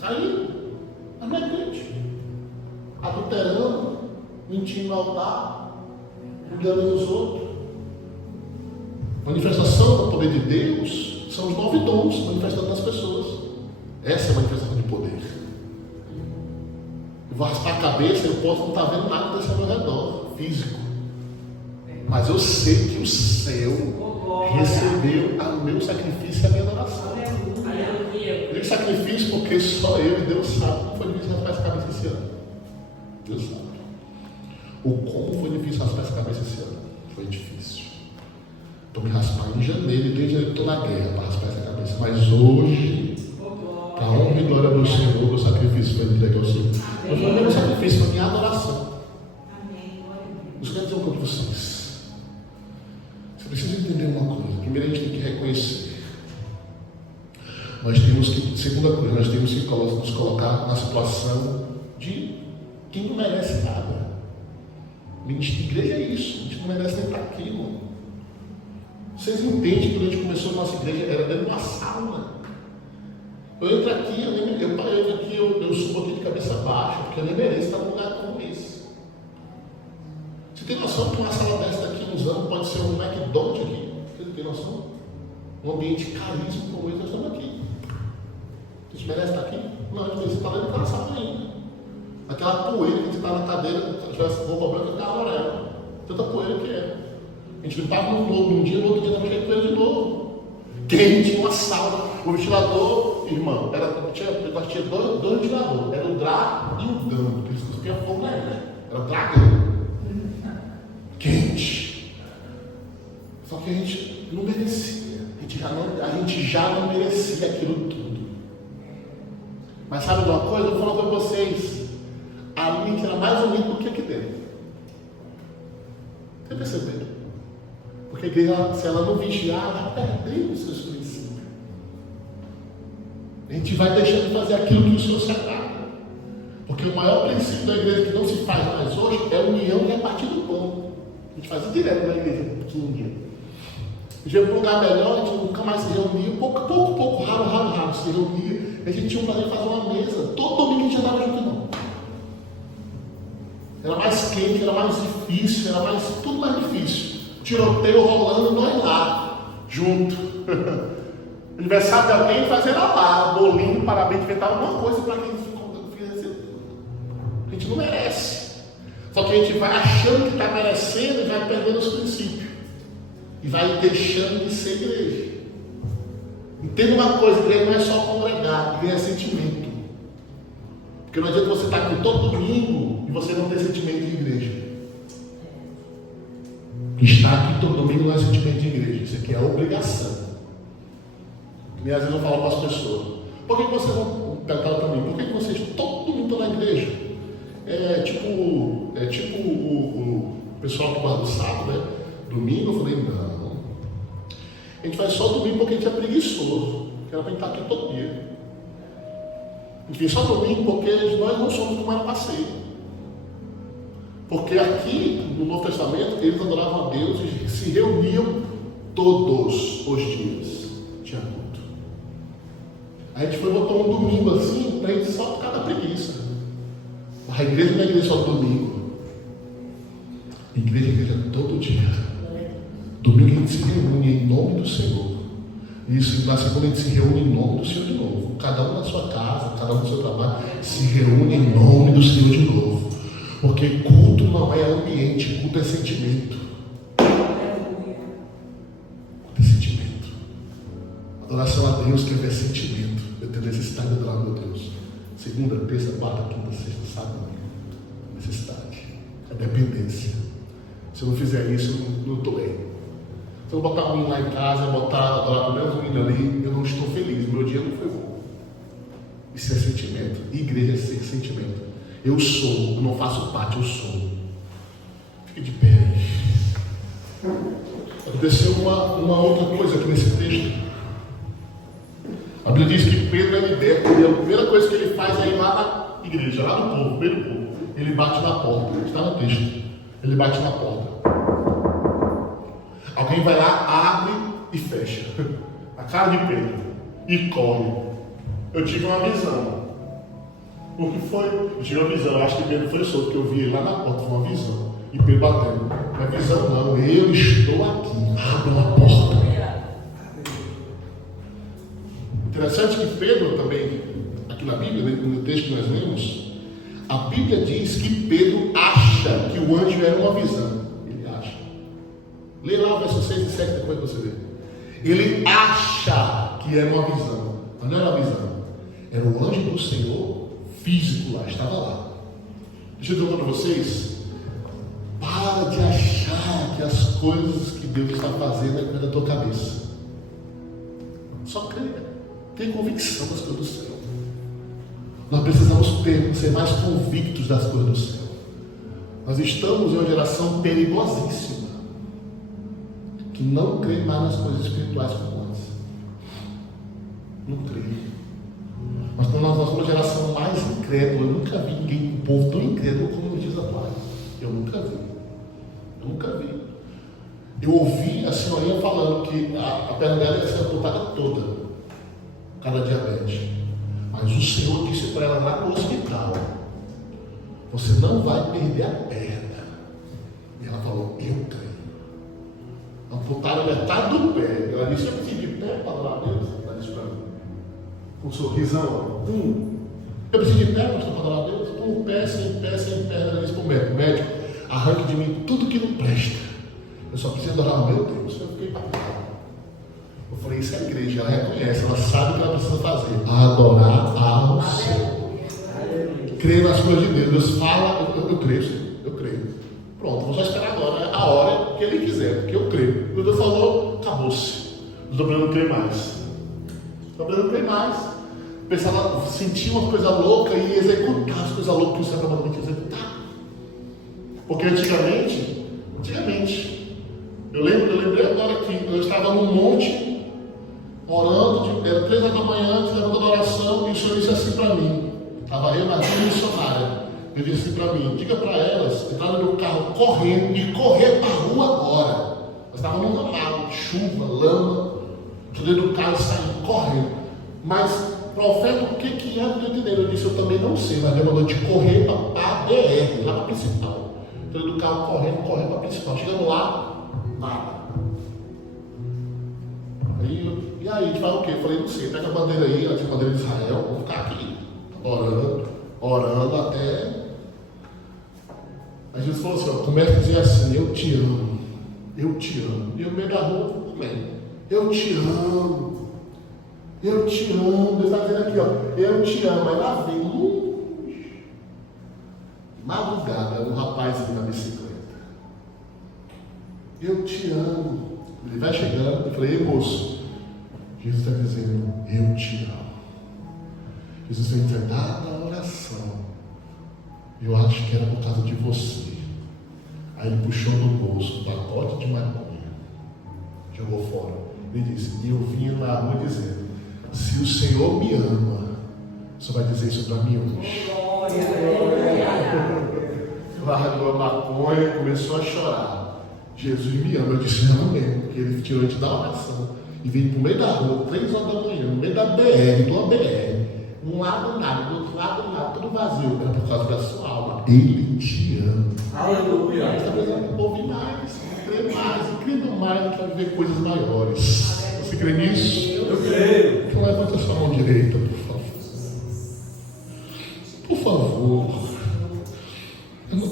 caindo, mas não é crente, adulterando, mentindo no altar, enganando os outros. Manifestação do poder de Deus são os 9 dons manifestando nas pessoas. Essa é a manifestação de poder. Eu vou raspar a cabeça, eu posso não estar vendo nada desse ao meu redor, físico. Mas eu sei que o céu recebeu o meu sacrifício e a minha adoração. Eu digo sacrifício porque só eu e Deus sabe como foi difícil raspar essa cabeça esse ano. Deus sabe. O como foi difícil raspar essa cabeça esse ano. Foi difícil. Estou me raspando em janeiro, e desde janeiro estou na guerra para raspar essa cabeça. Mas hoje, para a honra e glória do Senhor, meu sacrifício foi entregue ao Senhor. Mas não é meu sacrifício, foi minha adoração. Isso quer dizer uma coisa para vocês. Você precisa entender uma coisa. Primeiro a gente tem que reconhecer. Nós temos que, segunda coisa, nós temos que nos colocar na situação de quem não merece nada. Igreja é isso, a gente não merece nem estar aqui, irmão. Vocês entendem que quando a gente começou a nossa igreja era dentro de uma sauna. Eu entro aqui, eu subo aqui de cabeça baixa, porque eu nem mereço estar num lugar como esse. Você tem noção que uma sala dessa daqui uns anos pode ser um McDonald's aqui? Você tem noção? Um ambiente caríssimo como esse, nós estamos aqui. A gente merece estar aqui? Não, a gente está dentro daquela sala ainda. Aquela poeira que a gente está na cadeira, se tivesse roupa branca, ficava amarela. Tanta poeira que é. A gente limpava num dia, no outro dia estava cheio de poeira de novo. Quente, uma sauna. O ventilador, irmão, tinha 2 ventiladores. Era o Drá e o Gão, porque eles cuspiam fogo na igreja. Era o dragão. Quente. Só que a gente não merecia. A gente já não merecia aquilo tudo. Mas sabe de uma coisa? Eu vou falar para vocês. Ali a gente era mais unido do que aqui dentro. Você percebeu? Porque a igreja, se ela não vigiar, ela perdeu os seus princípios. A gente vai deixando de fazer aquilo que o Senhor se agrada. Porque o maior princípio da igreja que não se faz mais hoje é a união e repartir do pão. A gente fazia direto na igreja, pequenininha. A gente ia para um lugar melhor, a gente nunca mais se reunia, pouco, raro, se reunia. A gente tinha um prazer de fazer uma mesa. Todo domingo a gente andava junto, não. Era mais quente, era mais difícil, era tudo mais difícil. Tiroteio rolando, nós lá, junto. Aniversário de alguém, fazendo lá, bolinho, parabéns, inventar alguma coisa para quem fizesse. A gente não merece. Só que a gente vai achando que está merecendo e vai perdendo os princípios. E vai deixando de ser igreja. Entenda uma coisa, igreja não é só congregar, igreja é sentimento. Porque não adianta você estar aqui todo domingo e você não ter sentimento de igreja. Estar aqui todo domingo não é sentimento de igreja, isso aqui é obrigação. E às vezes eu falo para as pessoas, por que vocês vão perguntar para mim, por pessoal que guarda o sábado, né? Domingo, eu falei, não. A gente vai só domingo porque a gente é preguiçoso. Que era para estar aqui todo dia. A gente vem só domingo porque nós não somos como era passeio. Porque aqui, no Novo Testamento, eles adoravam a Deus e se reuniam todos os dias. Tinha culto. Aí a gente foi botar um domingo assim, para a gente só ficar na preguiça. A igreja não é igreja só no domingo. A igreja é igreja todo dia. Domingo a gente se reúne em nome do Senhor. Isso, na segunda a gente se reúne em nome do Senhor de novo. Cada um na sua casa, cada um no seu trabalho, se reúne em nome do Senhor de novo. Porque culto não é ambiente, culto é sentimento. Culto é sentimento. Adoração a Deus quer ver sentimento. Eu tenho necessidade de adorar meu Deus. Segunda, terça, quarta, quinta, sexta, sábado, domingo. Necessidade. É dependência. Se eu não fizer isso, eu não estou bem. Se eu botar um hino lá em casa, adorar o meu hino ali, eu não estou feliz. Meu dia não foi bom. Isso é sentimento. Igreja é sentimento. Eu sou, eu não faço parte, eu sou. Fique de pé aí. Aconteceu uma outra coisa aqui nesse texto. A Bíblia diz que Pedro é liberto. E a primeira coisa que ele faz é ir lá na igreja, lá no povo, meio do povo. Ele bate na porta. Está no texto. Ele bate na porta. Alguém vai lá, abre e fecha. A cara de Pedro. E corre. Eu tive uma visão. O que foi? Eu tive uma visão. Eu acho que Pedro foi solto, porque eu vi ele lá na porta. Foi uma visão. E Pedro batendo. Não é visão não. Eu estou aqui. Abra a porta. Interessante que Pedro também, aqui na Bíblia, no texto que nós lemos, a Bíblia diz que Pedro acha que o anjo era uma visão. Ele acha. Lê lá o verso 6 e 7 depois você vê. Ele acha que era uma visão. Mas não era uma visão. Era o anjo do Senhor físico lá, estava lá. Deixa eu dizer para vocês. Para de achar que as coisas que Deus está fazendo é da tua cabeça. Só creia. Tenha convicção das coisas do céu. Nós precisamos ser mais convictos das coisas do céu. Nós estamos em uma geração perigosíssima que não crê mais nas coisas espirituais como antes. Não crê. Nós somos uma geração mais incrédula. Eu nunca vi um povo tão incrédulo como nos dias atuais. Eu nunca vi. Eu ouvi a senhorinha falando que a perna dela ia ser amputada toda, por causa da diabetes. Mas o Senhor disse para ela lá no hospital: você não vai perder a perna. E ela falou: eu creio. Amputaram metade do pé. Ela disse: eu preciso de pé para adorar a Deus. Ela disse para mim, com um sorrisão: eu preciso de pé para adorar a Deus. Um pé, sem perna. Ela disse para o médico: arranque de mim tudo que não presta. Eu só preciso adorar o meu Deus. Eu fiquei impactado. Eu falei: isso é a igreja. Ela reconhece, ela sabe o que ela precisa fazer: adorar ao Senhor. Crer nas coisas de Deus. Deus fala, eu creio, Senhor. Eu creio. Pronto, vou só esperar agora a hora que Ele quiser, porque eu creio. Quando Deus falou, acabou-se. Não estou podendo crer mais. Não estou podendo crer mais. Pensava, sentir uma coisa louca e executar as coisas loucas que o Senhor mandou me executar. Porque antigamente, eu lembrei agora que eu estava num monte, orando, era 3 horas da manhã, fazendo adoração, e o Senhor disse assim para mim. Estava eu na minha missionária. Ele disse assim para mim: diga para elas entrarem no carro correndo e correr para a rua agora. Nós estávamos num ramalo, chuva, lama. Eu dentro do carro e saí correndo. Mas, profeta, o que é? Não estou entendendo. Eu disse: eu também não sei, mas Deus mandou de correr para a BR, lá para a principal. Então, do carro correndo para a principal. Chegando lá, nada. E aí, a gente fala o quê? Eu falei: não sei, pega a bandeira aí, ela tinha a bandeira de Israel, vou ficar aqui, orando até. Aí Jesus falou assim: ó, começa a dizer assim: eu te amo. E o meio da rua, amém. Eu te amo. Deus está dizendo aqui, ó, eu te amo. Aí lá vem, madrugada, um rapazinho na bicicleta. Eu te amo. Ele vai chegando, eu falei: ei, moço, Jesus está dizendo: eu te amo. Jesus está dizendo: na oração, eu acho que era por causa de você. Aí ele puxou do bolso um pacote de maconha, jogou fora. Ele disse: e eu vinha na rua dizendo: se o Senhor me ama, você vai dizer isso para mim hoje. Largou a maconha e começou a chorar. Jesus me ama. Eu disse: ama mesmo, porque ele tirou de dar oração e veio para o meio da rua, 3 horas da manhã, no meio da BR, de uma BR, um lado nada, do outro lado nada, tudo vazio. É por causa da sua alma. Ele te ama. Aleluia. Está precisando ouvir mais, crer mais, e crendo mais, quer ver coisas maiores. Você crê nisso? Eu creio. Então levanta sua mão direita, por favor. Por favor.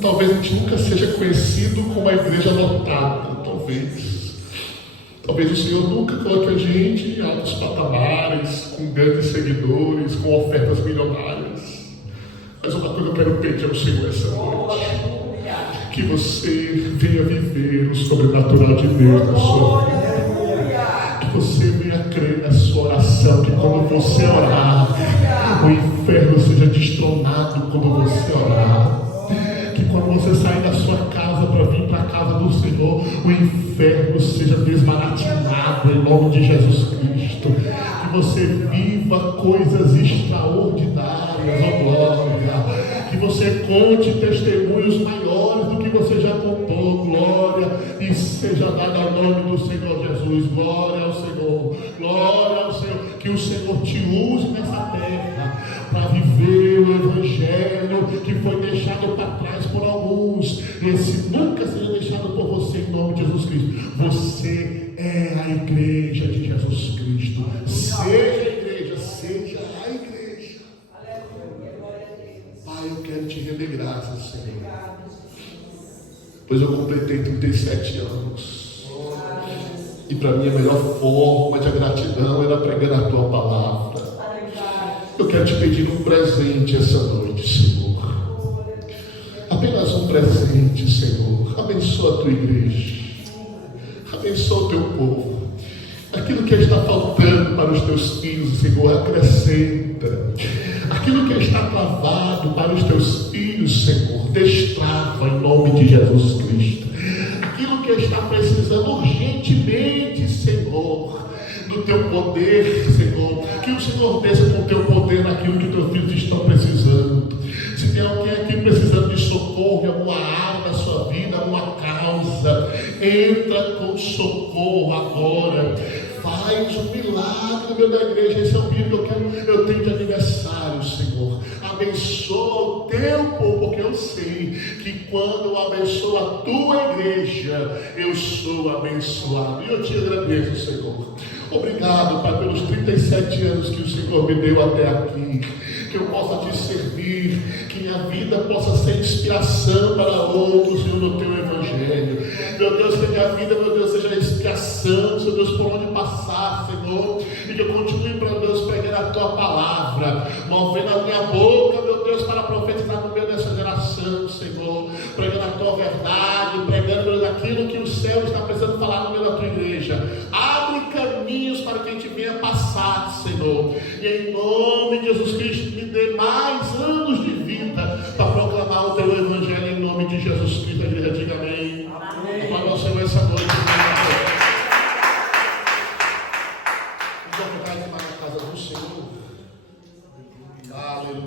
Talvez a gente nunca seja conhecido como a igreja lotada. Talvez o Senhor nunca coloque a gente em altos patamares, com grandes seguidores, com ofertas milionárias. Mas uma coisa eu quero pedir ao Senhor essa noite: que você venha viver o sobrenatural de Deus na sua vida. Que você venha crer na sua oração, que quando você orar, o inferno seja destronado quando você orar. Que quando você sair da sua casa para vir para a casa do Senhor, o inferno seja desbaratinado em nome de Jesus Cristo. Que você viva coisas extraordinárias, ó glória. Que você conte testemunhos maiores do que você já contou, glória. E seja dado ao nome do Senhor Jesus. Glória ao Senhor, glória ao Senhor. Que o Senhor te use nessa terra para viver o evangelho que foi deixado para trás por alguns. Esse nunca seja deixado por você, em nome de Jesus Cristo. Você é a igreja de Jesus Cristo. Seja a igreja, seja a igreja. Pai, eu quero te render graças, Senhor, pois eu completei 37 anos. E para mim a melhor forma de gratidão era pregar a tua palavra. Eu quero te pedir um presente essa noite, Senhor. Apenas um presente, Senhor. Abençoa a tua igreja. Abençoa o teu povo. Aquilo que está faltando para os teus filhos, Senhor, acrescenta. Aquilo que está travado para os teus filhos, Senhor, destrava em nome de Jesus Cristo. Aquilo que está precisando urgentemente, Senhor, do teu poder, Senhor, que o Senhor desça com o teu poder naquilo que os teus filhos estão precisando. Se tem alguém aqui precisando de socorro em alguma área da sua vida, alguma causa, entra com socorro agora. Faz um milagre no meio da igreja. Esse é o vídeo que eu tenho de aniversário, Senhor. Abençoa o teu povo, porque eu sei que quando eu abençoo a tua igreja, eu sou abençoado. E eu te agradeço, Senhor. Obrigado, Pai, pelos 37 anos que o Senhor me deu até aqui. Que eu possa te servir, que minha vida possa ser inspiração para outros, Senhor, no teu evangelho. Meu Deus, que a minha vida, meu Deus, seja inspiração, Senhor Deus, por onde passar, Senhor. E que eu continue, meu Deus, pregando a tua palavra, movendo a minha boca, meu Deus, para profetizar no meio dessa geração, Senhor. Pregando a tua verdade, pregando aquilo que o céu está precisando falar